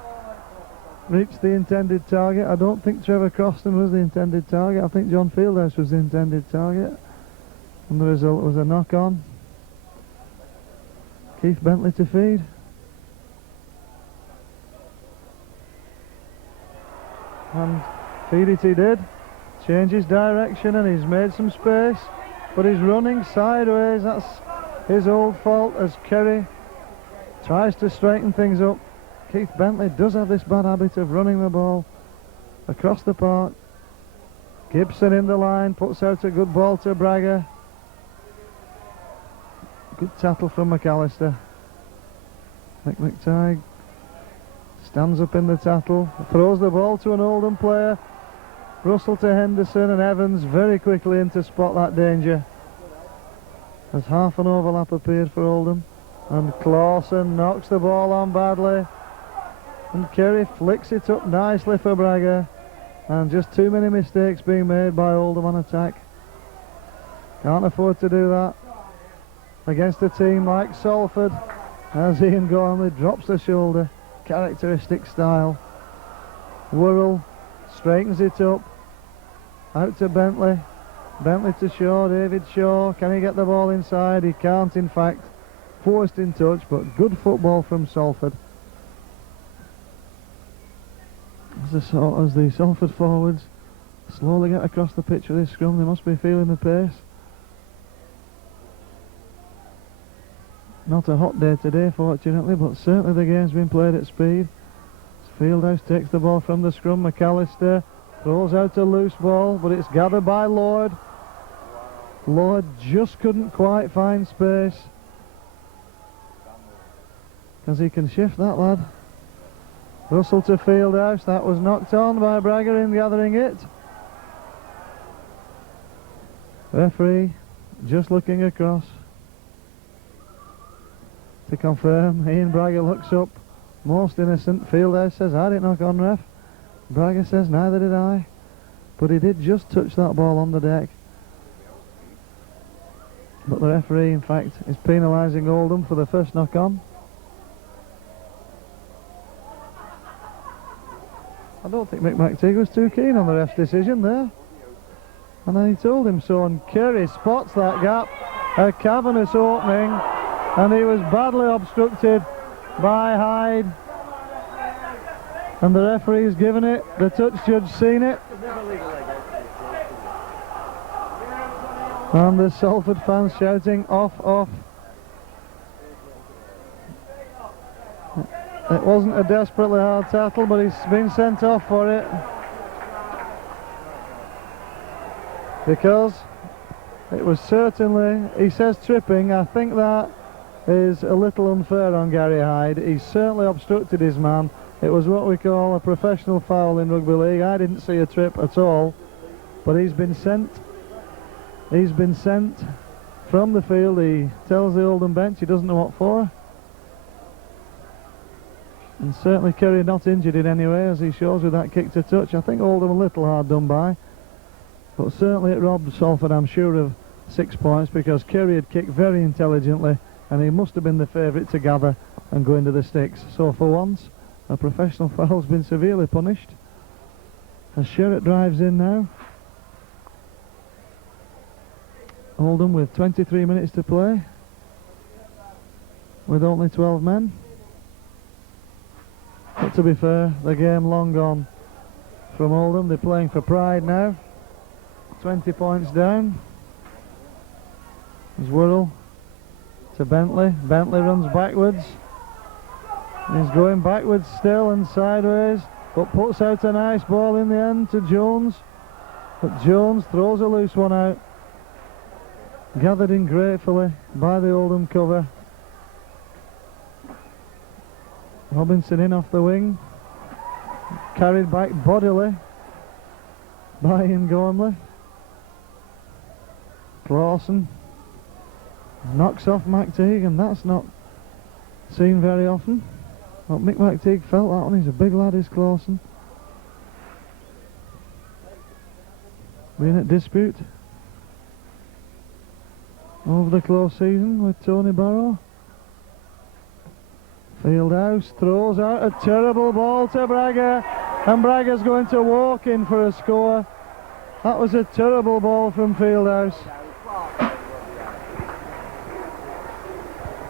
reached the intended target. I don't think Trevor Croston was the intended target. I think John Fieldhouse was the intended target. And the result was a knock-on. Keith Bentley to feed. And feed it he did. Changes direction and he's made some space. But he's running sideways. That's his old fault as Kerry tries to straighten things up. Keith Bentley does have this bad habit of running the ball across the park. Gibson in the line, puts out a good ball to Bragger. Good tackle from McAllister. McTighe stands up in the tackle, throws the ball to an Oldham player. Russell to Henderson, and Evans very quickly in to spot that danger. As half an overlap appeared for Oldham. And Clawson knocks the ball on badly. And Kerry flicks it up nicely for Bragger. And just too many mistakes being made by Oldham on attack. Can't afford to do that against a team like Salford. As Ian Gormley drops the shoulder. Characteristic style. Worrell straightens it up. Out to Bentley. Bentley to Shaw. David Shaw. Can he get the ball inside? He can't, in fact. Forced in touch, but good football from Salford. As the Salford forwards slowly get across the pitch for this scrum, they must be feeling the pace. Not a hot day today, fortunately, but certainly the game's been played at speed. Fieldhouse takes the ball from the scrum. McAllister throws out a loose ball, but it's gathered by Lord. Lord just couldn't quite find space. Because he can shift that lad. Russell to Fieldhouse. That was knocked on by Bragger in gathering it. Referee just looking across to confirm. Ian Bragger looks up. Most innocent. Fieldhouse says, I didn't knock on, ref. Bragger says, neither did I. But he did just touch that ball on the deck. But the referee, in fact, is penalising Oldham for the first knock on. I don't think Mick McTighe was too keen on the ref's decision there. And then he told him so, and Kerry spots that gap, a cavernous opening, and he was badly obstructed by Hyde. And the referee's given it, the touch judge seen it. And the Salford fans shouting, off, off. It wasn't a desperately hard tackle, but he's been sent off for it. Because it was certainly, he says tripping, I think that is a little unfair on Gary Hyde. He certainly obstructed his man. It was what we call a professional foul in rugby league. I didn't see a trip at all, but he's been sent from the field. He tells the Oldham bench he doesn't know what for. And certainly Kerry not injured in any way, as he shows with that kick to touch. I think Oldham a little hard done by, but certainly it robbed Salford, I'm sure, of 6 points, because Kerry had kicked very intelligently and he must have been the favourite to gather and go into the sticks. So for once, a professional foul's been severely punished. As Sherratt drives in now. Oldham with 23 minutes to play, with only 12 men. But to be fair, the game long gone from Oldham. They're playing for pride now. 20 points down. There's Worrell to Bentley. Bentley runs backwards. He's going backwards still and sideways, but puts out a nice ball in the end to Jones. But Jones throws a loose one out. Gathered in gratefully by the Oldham cover. Robinson in off the wing, carried back bodily by Ian Gormley. Clawson knocks off McTighe, and that's not seen very often. Well, Mick McTighe felt that one. He's a big lad, is Clawson. been at dispute over the close season with Tony Barrow. Fieldhouse throws out a terrible ball to Braga, and Braga's going to walk in for a score. That was a terrible ball from Fieldhouse.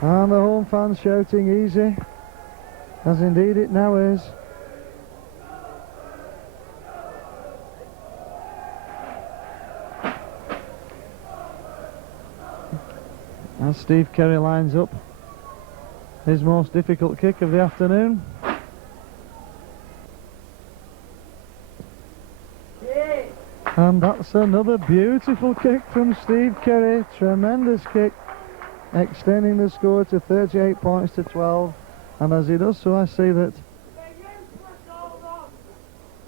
And the home fans shouting easy, as indeed it now is. As Steve Kerry lines up his most difficult kick of the afternoon. And that's another beautiful kick from Steve Kerry. Tremendous kick, extending the score to 38 points to 12. And as he does so, I see that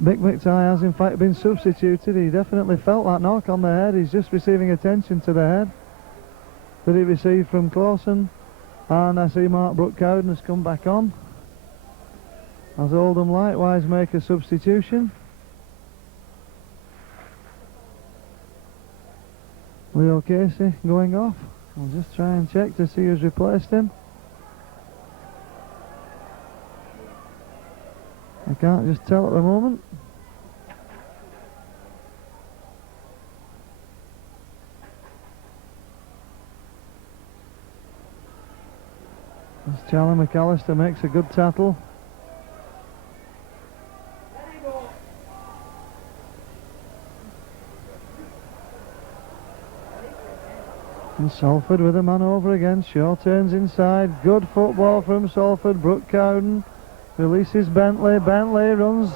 Mick McTighe has in fact been substituted. He definitely felt that knock on the head. He's just receiving attention to the head that he received from Clawson. And I see Mark Brook-Cowden has come back on, as Oldham likewise make a substitution. Leo Casey going off. I'll just try and check to see who's replaced him. I can't just tell at the moment. As Charlie McAllister makes a good tackle. And Salford with a man over again. Shaw turns inside. Good football from Salford. Brook-Cowden releases Bentley. Bentley runs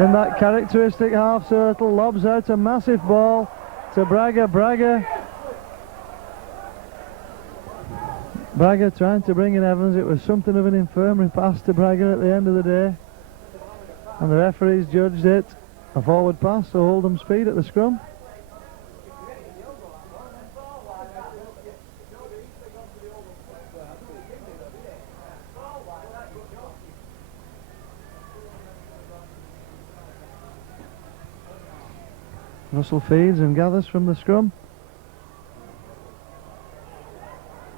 in that characteristic half circle. Lobs out a massive ball to Braga. Braga trying to bring in Evans. It was something of an infirmary pass to Braga at the end of the day. And the referees judged it a forward pass, so Oldham speed at the scrum. Russell feeds and gathers from the scrum.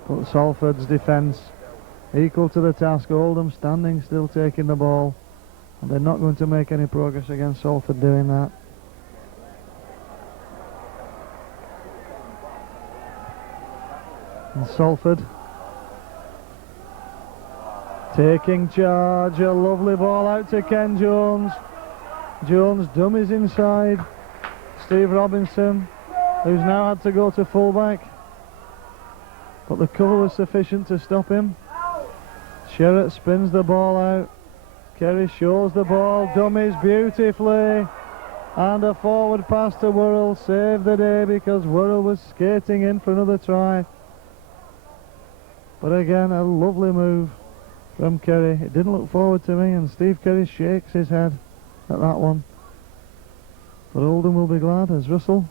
But Salford's defence equal to the task. Oldham standing still, taking the ball, and they're not going to make any progress against Salford doing that. And Salford taking charge. A lovely ball out to Ken Jones. Jones dummies inside. Steve Robinson, who's now had to go to fullback, but the cover was sufficient to stop him. Sherratt spins the ball out. Kerry shows the ball, dummies beautifully, and a forward pass to Worrell saved the day, because Worrell was skating in for another try. But again, a lovely move from Kerry. It didn't look forward to me, and Steve Kerry shakes his head at that one. But Oldham will be glad as Russell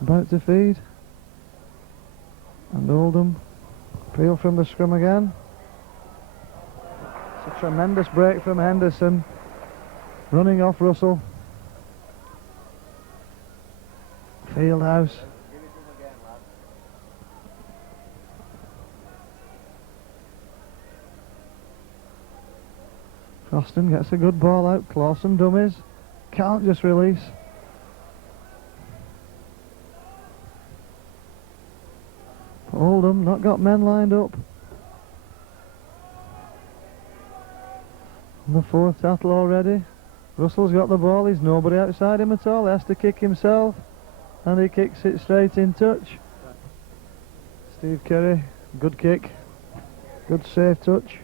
about to feed. And Oldham appeal from the scrum again. It's a tremendous break from Henderson, running off Russell. Fieldhouse. Croston gets a good ball out. Clawson dummies. Can't just release. Oldham not got men lined up. And the fourth tackle already. Russell's got the ball. He's nobody outside him at all. He has to kick himself, and he kicks it straight in touch. Steve Kerry, good kick. Good safe touch.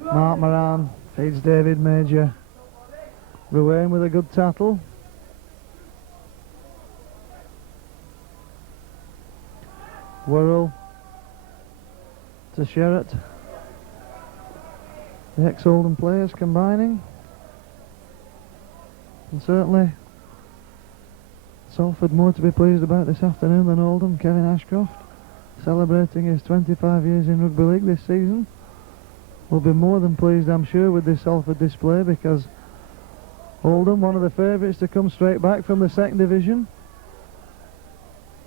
Mark Moran feeds David Major. Ruane with a good tackle. Worrell to Sherratt. The ex-Oldham players combining. And certainly Salford more to be pleased about this afternoon than Oldham. Kevin Ashcroft celebrating his 25 years in rugby league this season. will be more than pleased, I'm sure, with this Salford display, because Oldham, one of the favourites to come straight back from the second division,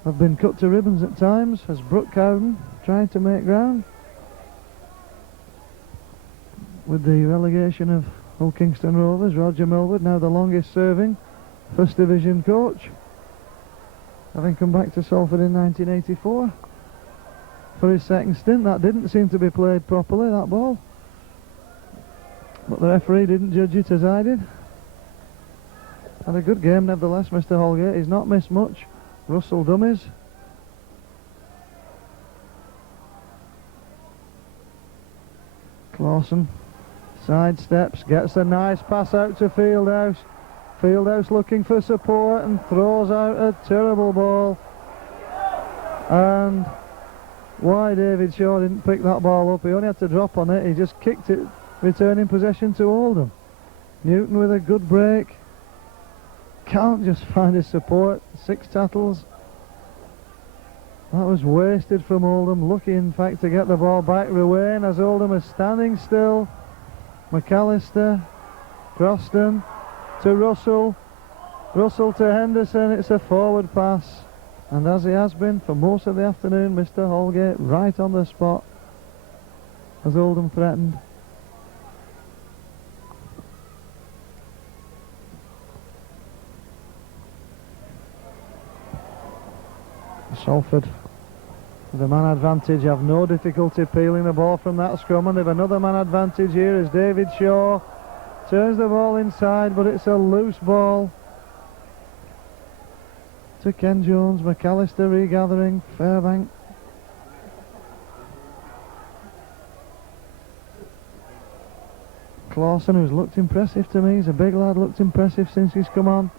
have been cut to ribbons at times as Brooke Cowden tried to make ground with the relegation of Hull Kingston Rovers. Roger Millward, now the longest serving first division coach, having come back to Salford in 1984 for his second stint. That didn't seem to be played properly, that ball, but the referee didn't judge it as I did. Had a good game nevertheless, Mr. Holgate. He's not missed much. Russell dummies. Clausen sidesteps, gets a nice pass out to Fieldhouse. Fieldhouse looking for support and throws out a terrible ball. And why David Shaw didn't pick that ball up? He only had to drop on it. He just kicked it, returning possession to Oldham. Newton with a good break. Can't just find his support. 6 tackles. That was wasted from Oldham. Lucky in fact to get the ball back. Ruane, as Oldham is standing still. McAllister, Croston to Russell. Russell to Henderson. It's a forward pass. And as he has been for most of the afternoon, Mr. Holgate right on the spot as Oldham threatened. Salford, with a man advantage, have no difficulty peeling the ball from that scrum, and they've another man advantage here as David Shaw turns the ball inside, but it's a loose ball to Ken Jones. McAllister regathering. Fairbank. Clausen, who's looked impressive to me. He's a big lad, looked impressive since he's come on.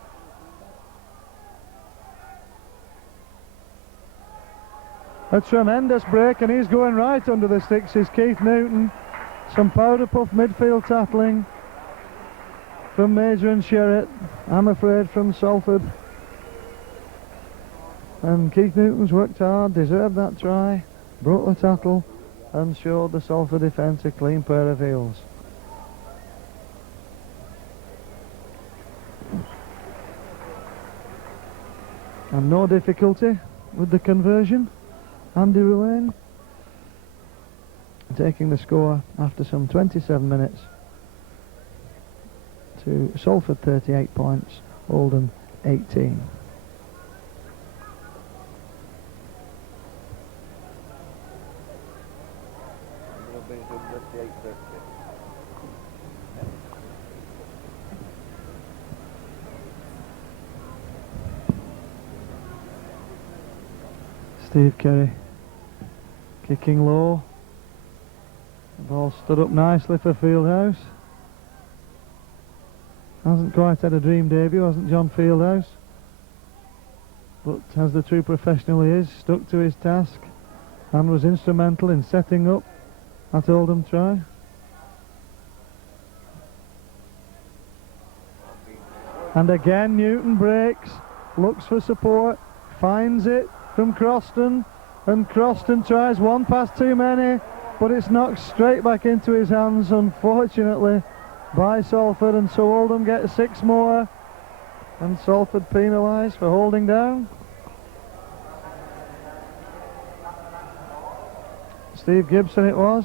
A tremendous break, and he's going right under the sticks is Keith Newton. Some powder puff midfield tackling from Major and Sherritt, I'm afraid, from Salford. And Keith Newton's worked hard, deserved that try, broke the tackle and showed the Salford defence a clean pair of heels. And no difficulty with the conversion. Andy Ruane taking the score after some 27 minutes to Salford 38 points, Oldham 18. Steve Kerry kicking low. The ball stood up nicely for Fieldhouse. Hasn't quite had a dream debut, hasn't John Fieldhouse? But as the true professional he is, stuck to his task and was instrumental in setting up that Oldham try. And again Newton breaks, looks for support, finds it from Croston, and Croston tries one pass too many, but it's knocked straight back into his hands, unfortunately, by Salford, and so Oldham get 6 more, and Salford penalised for holding down. Steve Gibson it was.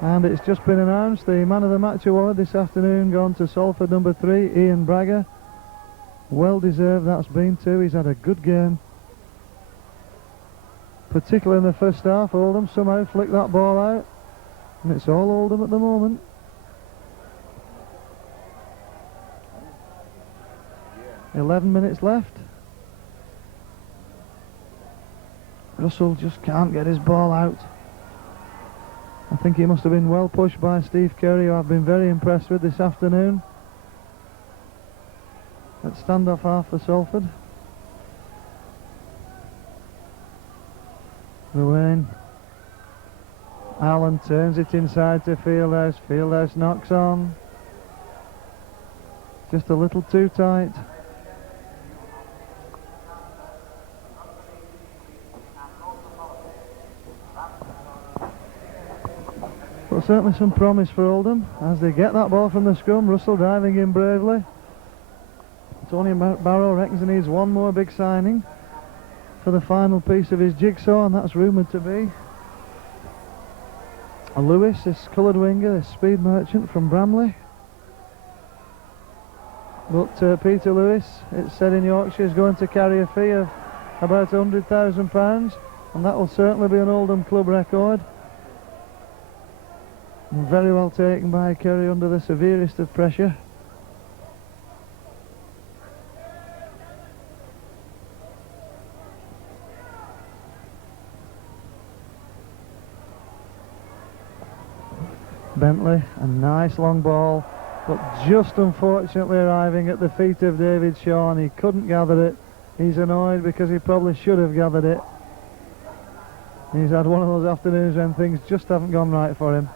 And it's just been announced, the man of the match award this afternoon gone to Salford number 3, Ian Bragger. Well deserved that's been too. He's had a good game, particularly in the first half. Oldham somehow flicked that ball out, and it's all Oldham at the moment. Yeah. 11 minutes left. Russell just can't get his ball out. I think he must have been well pushed by Steve Kerry, who I've been very impressed with this afternoon. At standoff half for Salford. Ruane. Allen turns it inside to Fieldhouse. Fieldhouse knocks on. Just a little too tight. But certainly some promise for Oldham as they get that ball from the scrum. Russell diving in bravely. Tony Barrow reckons he needs one more big signing for the final piece of his jigsaw, and that's rumoured to be Lewis, this coloured winger, this speed merchant from Bramley. But Peter Lewis, it's said in Yorkshire, is going to carry a fee of about £100,000, and that will certainly be an Oldham club record. And very well taken by Kerry under the severest of pressure. Bentley, a nice long ball, but just unfortunately arriving at the feet of David Shaw, and he couldn't gather it. He's annoyed because he probably should have gathered it. He's had one of those afternoons when things just haven't gone right for him.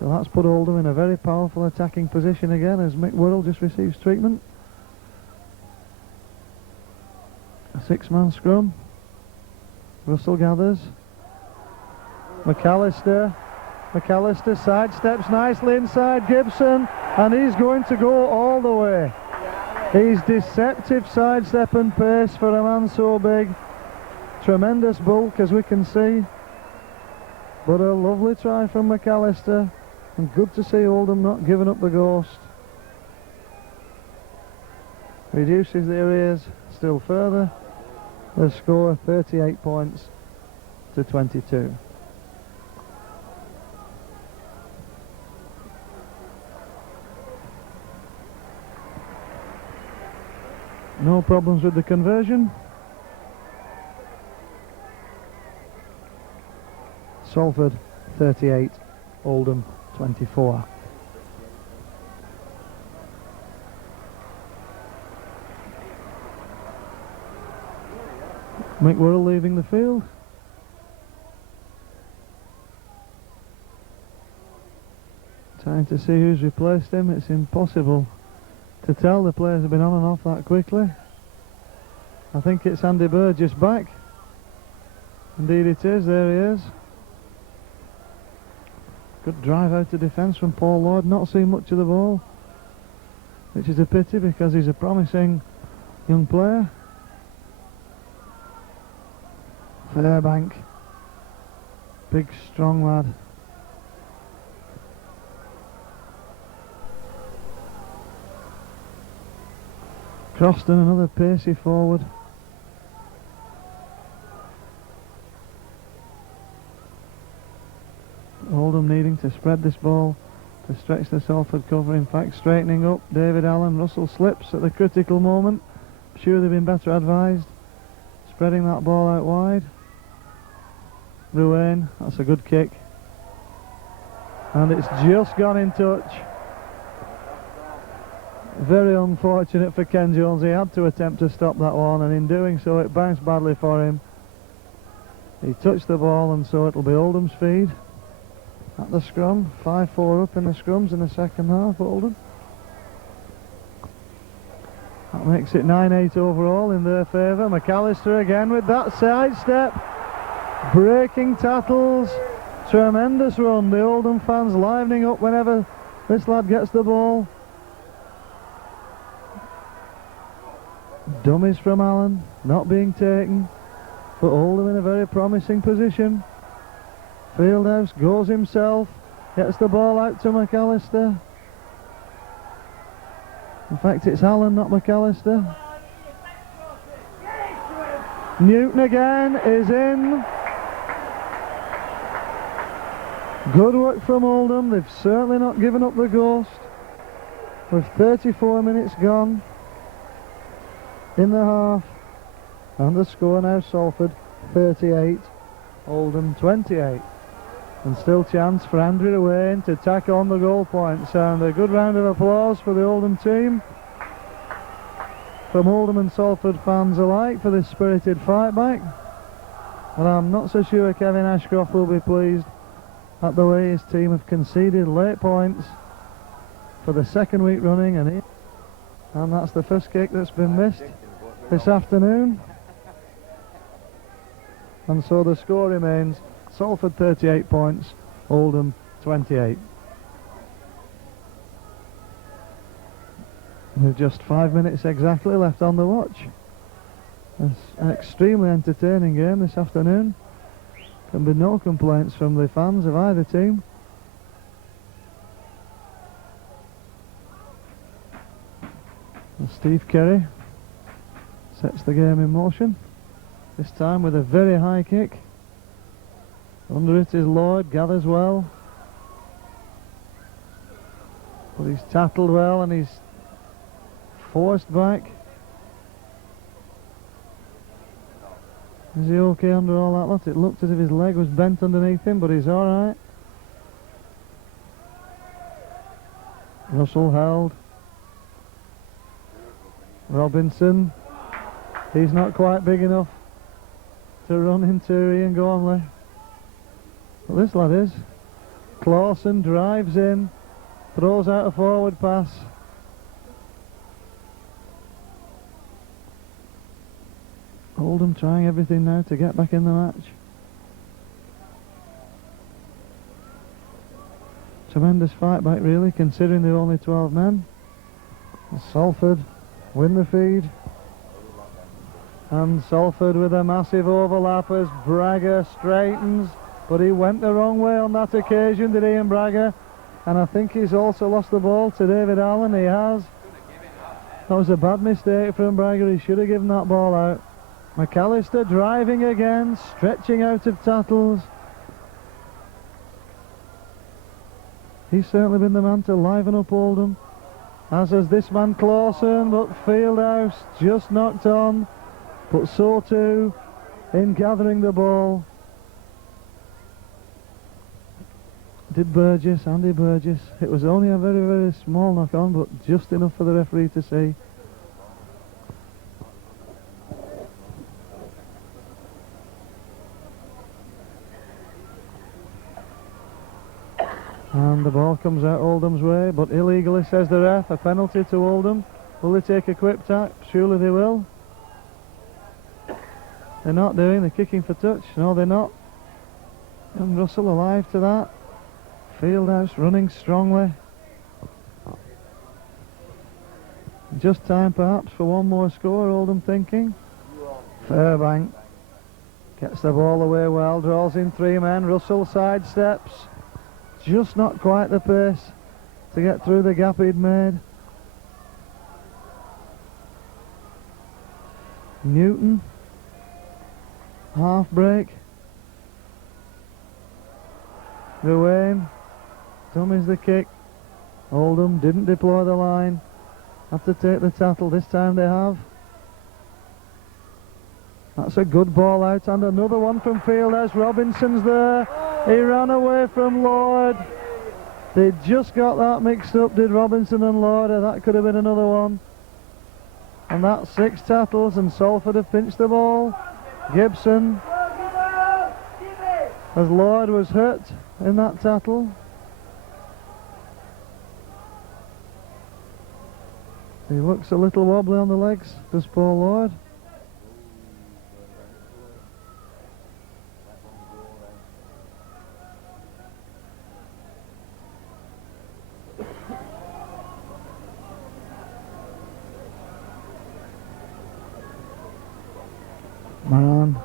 So that's put Oldham in a very powerful attacking position again as Mick Worrell just receives treatment. A six-man scrum. Russell gathers. McAllister sidesteps nicely inside Gibson, and he's going to go all the way. He's deceptive sidestep and pace for a man so big. Tremendous bulk, as we can see. But a lovely try from McAllister, and good to see Oldham not giving up the ghost. Reduces the arrears still further. The score 38 points to 22. No problems with the conversion. Salford 38, Oldham 24. Mick Worrell leaving the field. Trying to see who's replaced him. It's impossible to tell. The players have been on and off that quickly. I think it's Andy Burgess back. Indeed it is, there he is. Good drive out of defence from Paul Lord, not seen much of the ball, which is a pity because he's a promising young player. Fairbank, big strong lad. Croston, another pacey forward. Oldham needing to spread this ball to stretch the Salford cover. In fact, straightening up. David Allen. Russell slips at the critical moment. I'm sure they've been better advised. Spreading that ball out wide. Ruane, that's a good kick. And it's just gone in touch. Very unfortunate for Ken Jones. He had to attempt to stop that one, and in doing so it bounced badly for him. He touched the ball, and so it'll be Oldham's feed at the scrum. 5-4 up in the scrums in the second half, Oldham. That makes it 9-8 overall in their favour. McAllister again with that sidestep. Breaking tackles. Tremendous run. The Oldham fans livening up whenever this lad gets the ball. Dummies from Allen, not being taken, but Oldham in a very promising position. Fieldhouse goes himself, gets the ball out to McAllister. In fact, it's Allen, not McAllister. Newton again is in. Good work from Oldham. They've certainly not given up the ghost. With 34 minutes gone in the half, and the score now Salford 38, Oldham 28, and still chance for Andrew Ruane to tack on the goal points. And a good round of applause for the Oldham team from Oldham and Salford fans alike for this spirited fight back. And I'm not so sure Kevin Ashcroft will be pleased at the way his team have conceded late points for the second week running, and that's the first kick that's been missed this afternoon. And so the score remains Salford 38 points, Oldham 28. With just 5 minutes exactly left on the watch. It's an extremely entertaining game this afternoon. Can be no complaints from the fans of either team. And Steve Kerry sets the game in motion. This time with a very high kick. Under it is Lloyd, gathers well. But he's tackled well and he's forced back. Is he okay under all that lot? It looked as if his leg was bent underneath him, but he's alright. Russell held. Robinson. He's not quite big enough to run into Ian Gormley. But this lad is. Clawson drives in, throws out a forward pass. Oldham trying everything now to get back in the match. Tremendous fight back really, considering there are only 12 men. Salford win the feed. And Salford with a massive overlap as Bragger straightens, but he went the wrong way on that occasion, did Ian Bragger? And I think he's also lost the ball to David Allen. He has. That was a bad mistake from Bragger. He should have given that ball out. McAllister driving again, stretching out of tackles. He's certainly been the man to liven up Oldham, as has this man Clawson, but Fieldhouse just knocked on, but so too in gathering the ball did Burgess, Andy Burgess. It was only a very, very small knock on, but just enough for the referee to see. And the ball comes out Oldham's way, but illegally, says the ref. A penalty to Oldham. Will they take a quick tap? Surely they will. They're not doing, they're kicking for touch. No, they're not. And Russell alive to that. Fieldhouse running strongly. Just time perhaps for one more score, Oldham thinking. Fairbank gets the ball away well, draws in 3 men. Russell sidesteps. Just not quite the pace to get through the gap he'd made. Newton, half break. Ruane, dummies the kick. Oldham didn't deploy the line. Have to take the tackle, this time they have. That's a good ball out, and another one from Fieldhouse. Robinson's there. He ran away from Lloyd. They just got that mixed up, did Robinson and Lloyd. That could have been another one. And that's 6 tackles, and Salford have pinched the ball. Gibson, as Lloyd was hurt in that tackle. He looks a little wobbly on the legs, does Paul Lloyd. Man,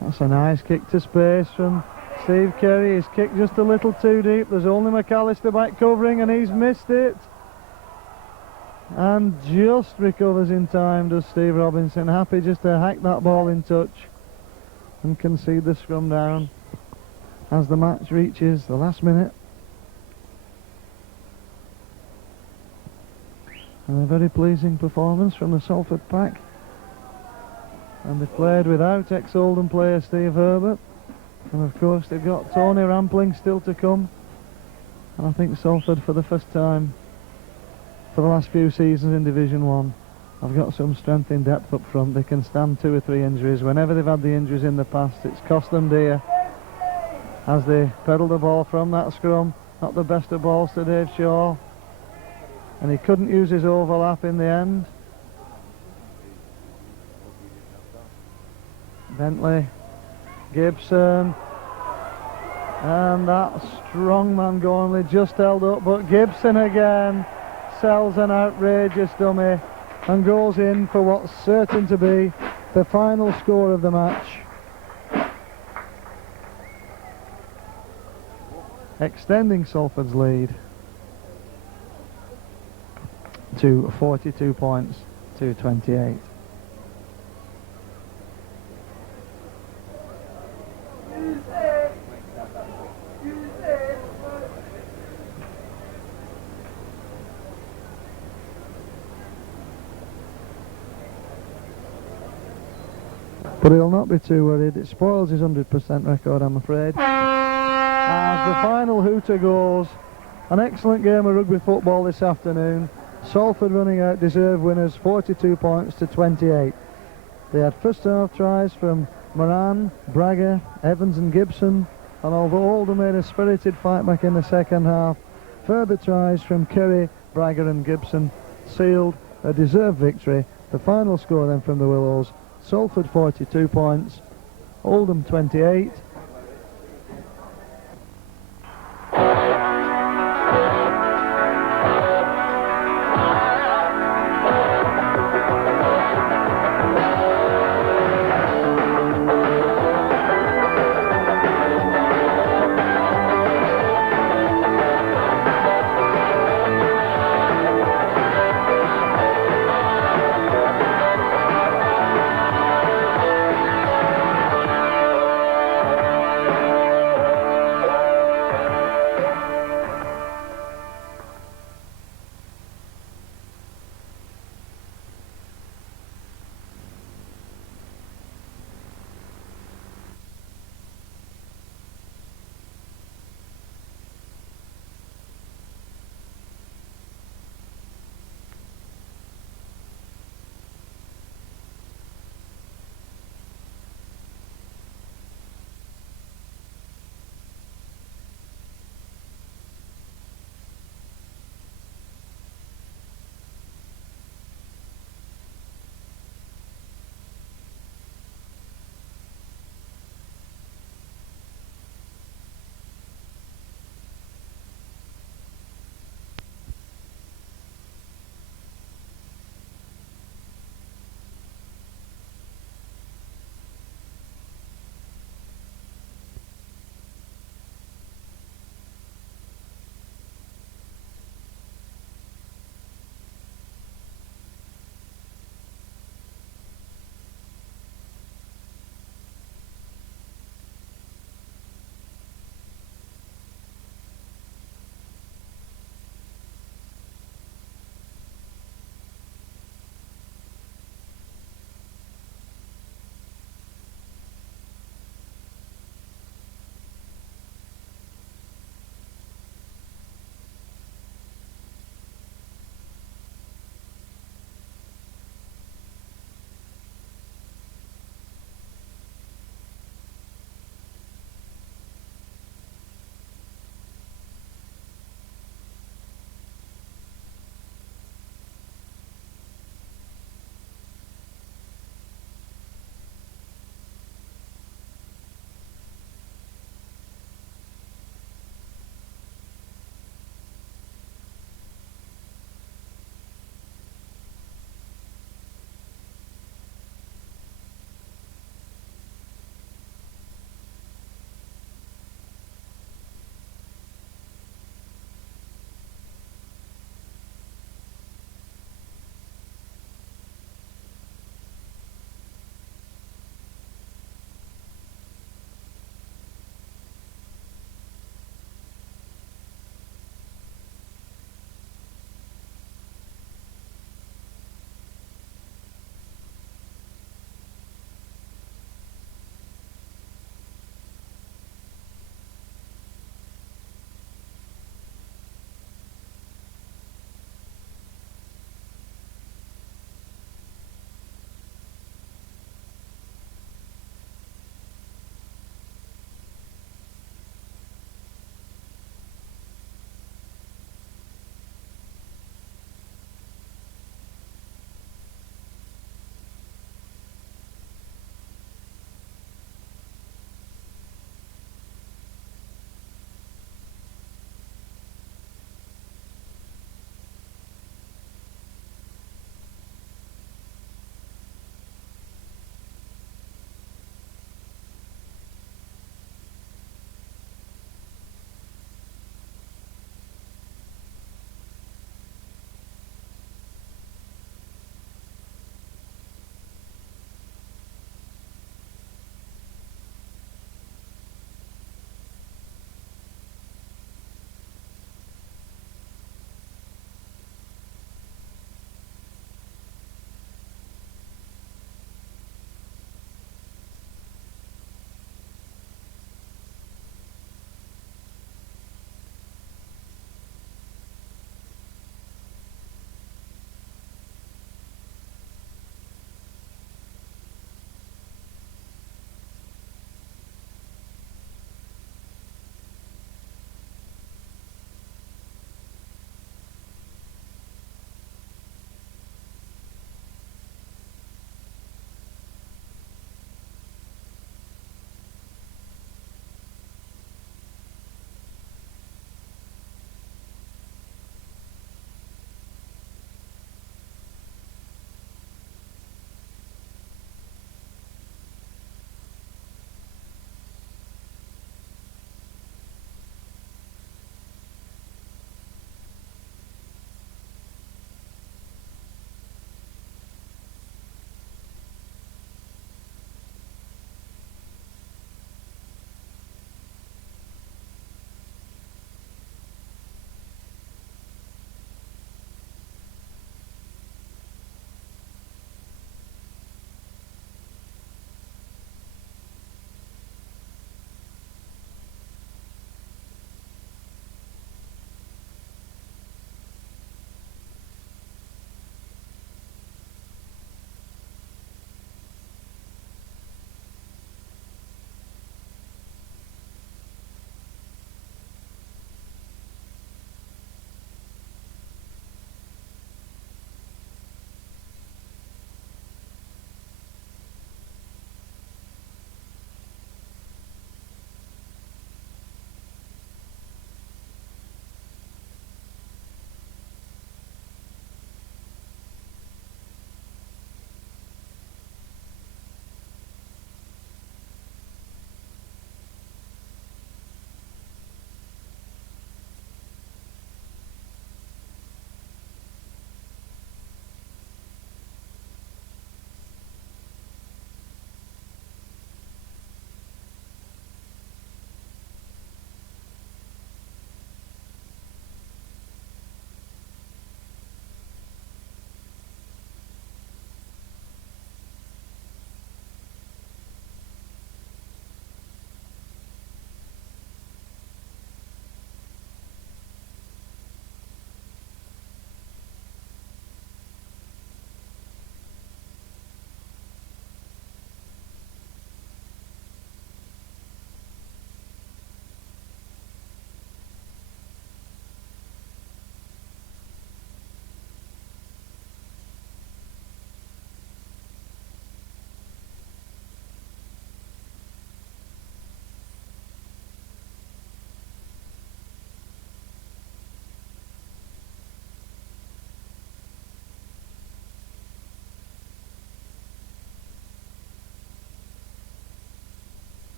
that's a nice kick to space from Steve Kerry. He's kicked just a little too deep. There's only McAllister back covering, and he's missed it. And just recovers in time, does Steve Robinson. Happy just to hack that ball in touch and concede the scrum down as the match reaches the last minute. And a very pleasing performance from the Salford pack. And they played without ex-Oldham player Steve Herbert. And of course they've got Tony Rampling still to come. And I think Salford, for the first time for the last few seasons in Division 1, have got some strength in depth up front. They can stand 2 or 3 injuries. Whenever they've had the injuries in the past, it's cost them dear as they pedal the ball from that scrum. Not the best of balls to Dave Shaw. And he couldn't use his overlap in the end. Bentley, Gibson, And that strongman Gormley just held up, but Gibson again sells an outrageous dummy and goes in for what's certain to be the final score of the match, extending Salford's lead to 42 points to 28. But he'll not be too worried. It spoils his 100% record, I'm afraid. As the final hooter goes, an excellent game of rugby football this afternoon. Salford running out deserved winners, 42 points to 28. They had first half tries from Moran, Bragger, Evans and Gibson, and although Oldham made a spirited fight back in the second half, further tries from Curry, Bragger and Gibson sealed a deserved victory. The final score then from the Willows: Salford 42 points, Oldham 28,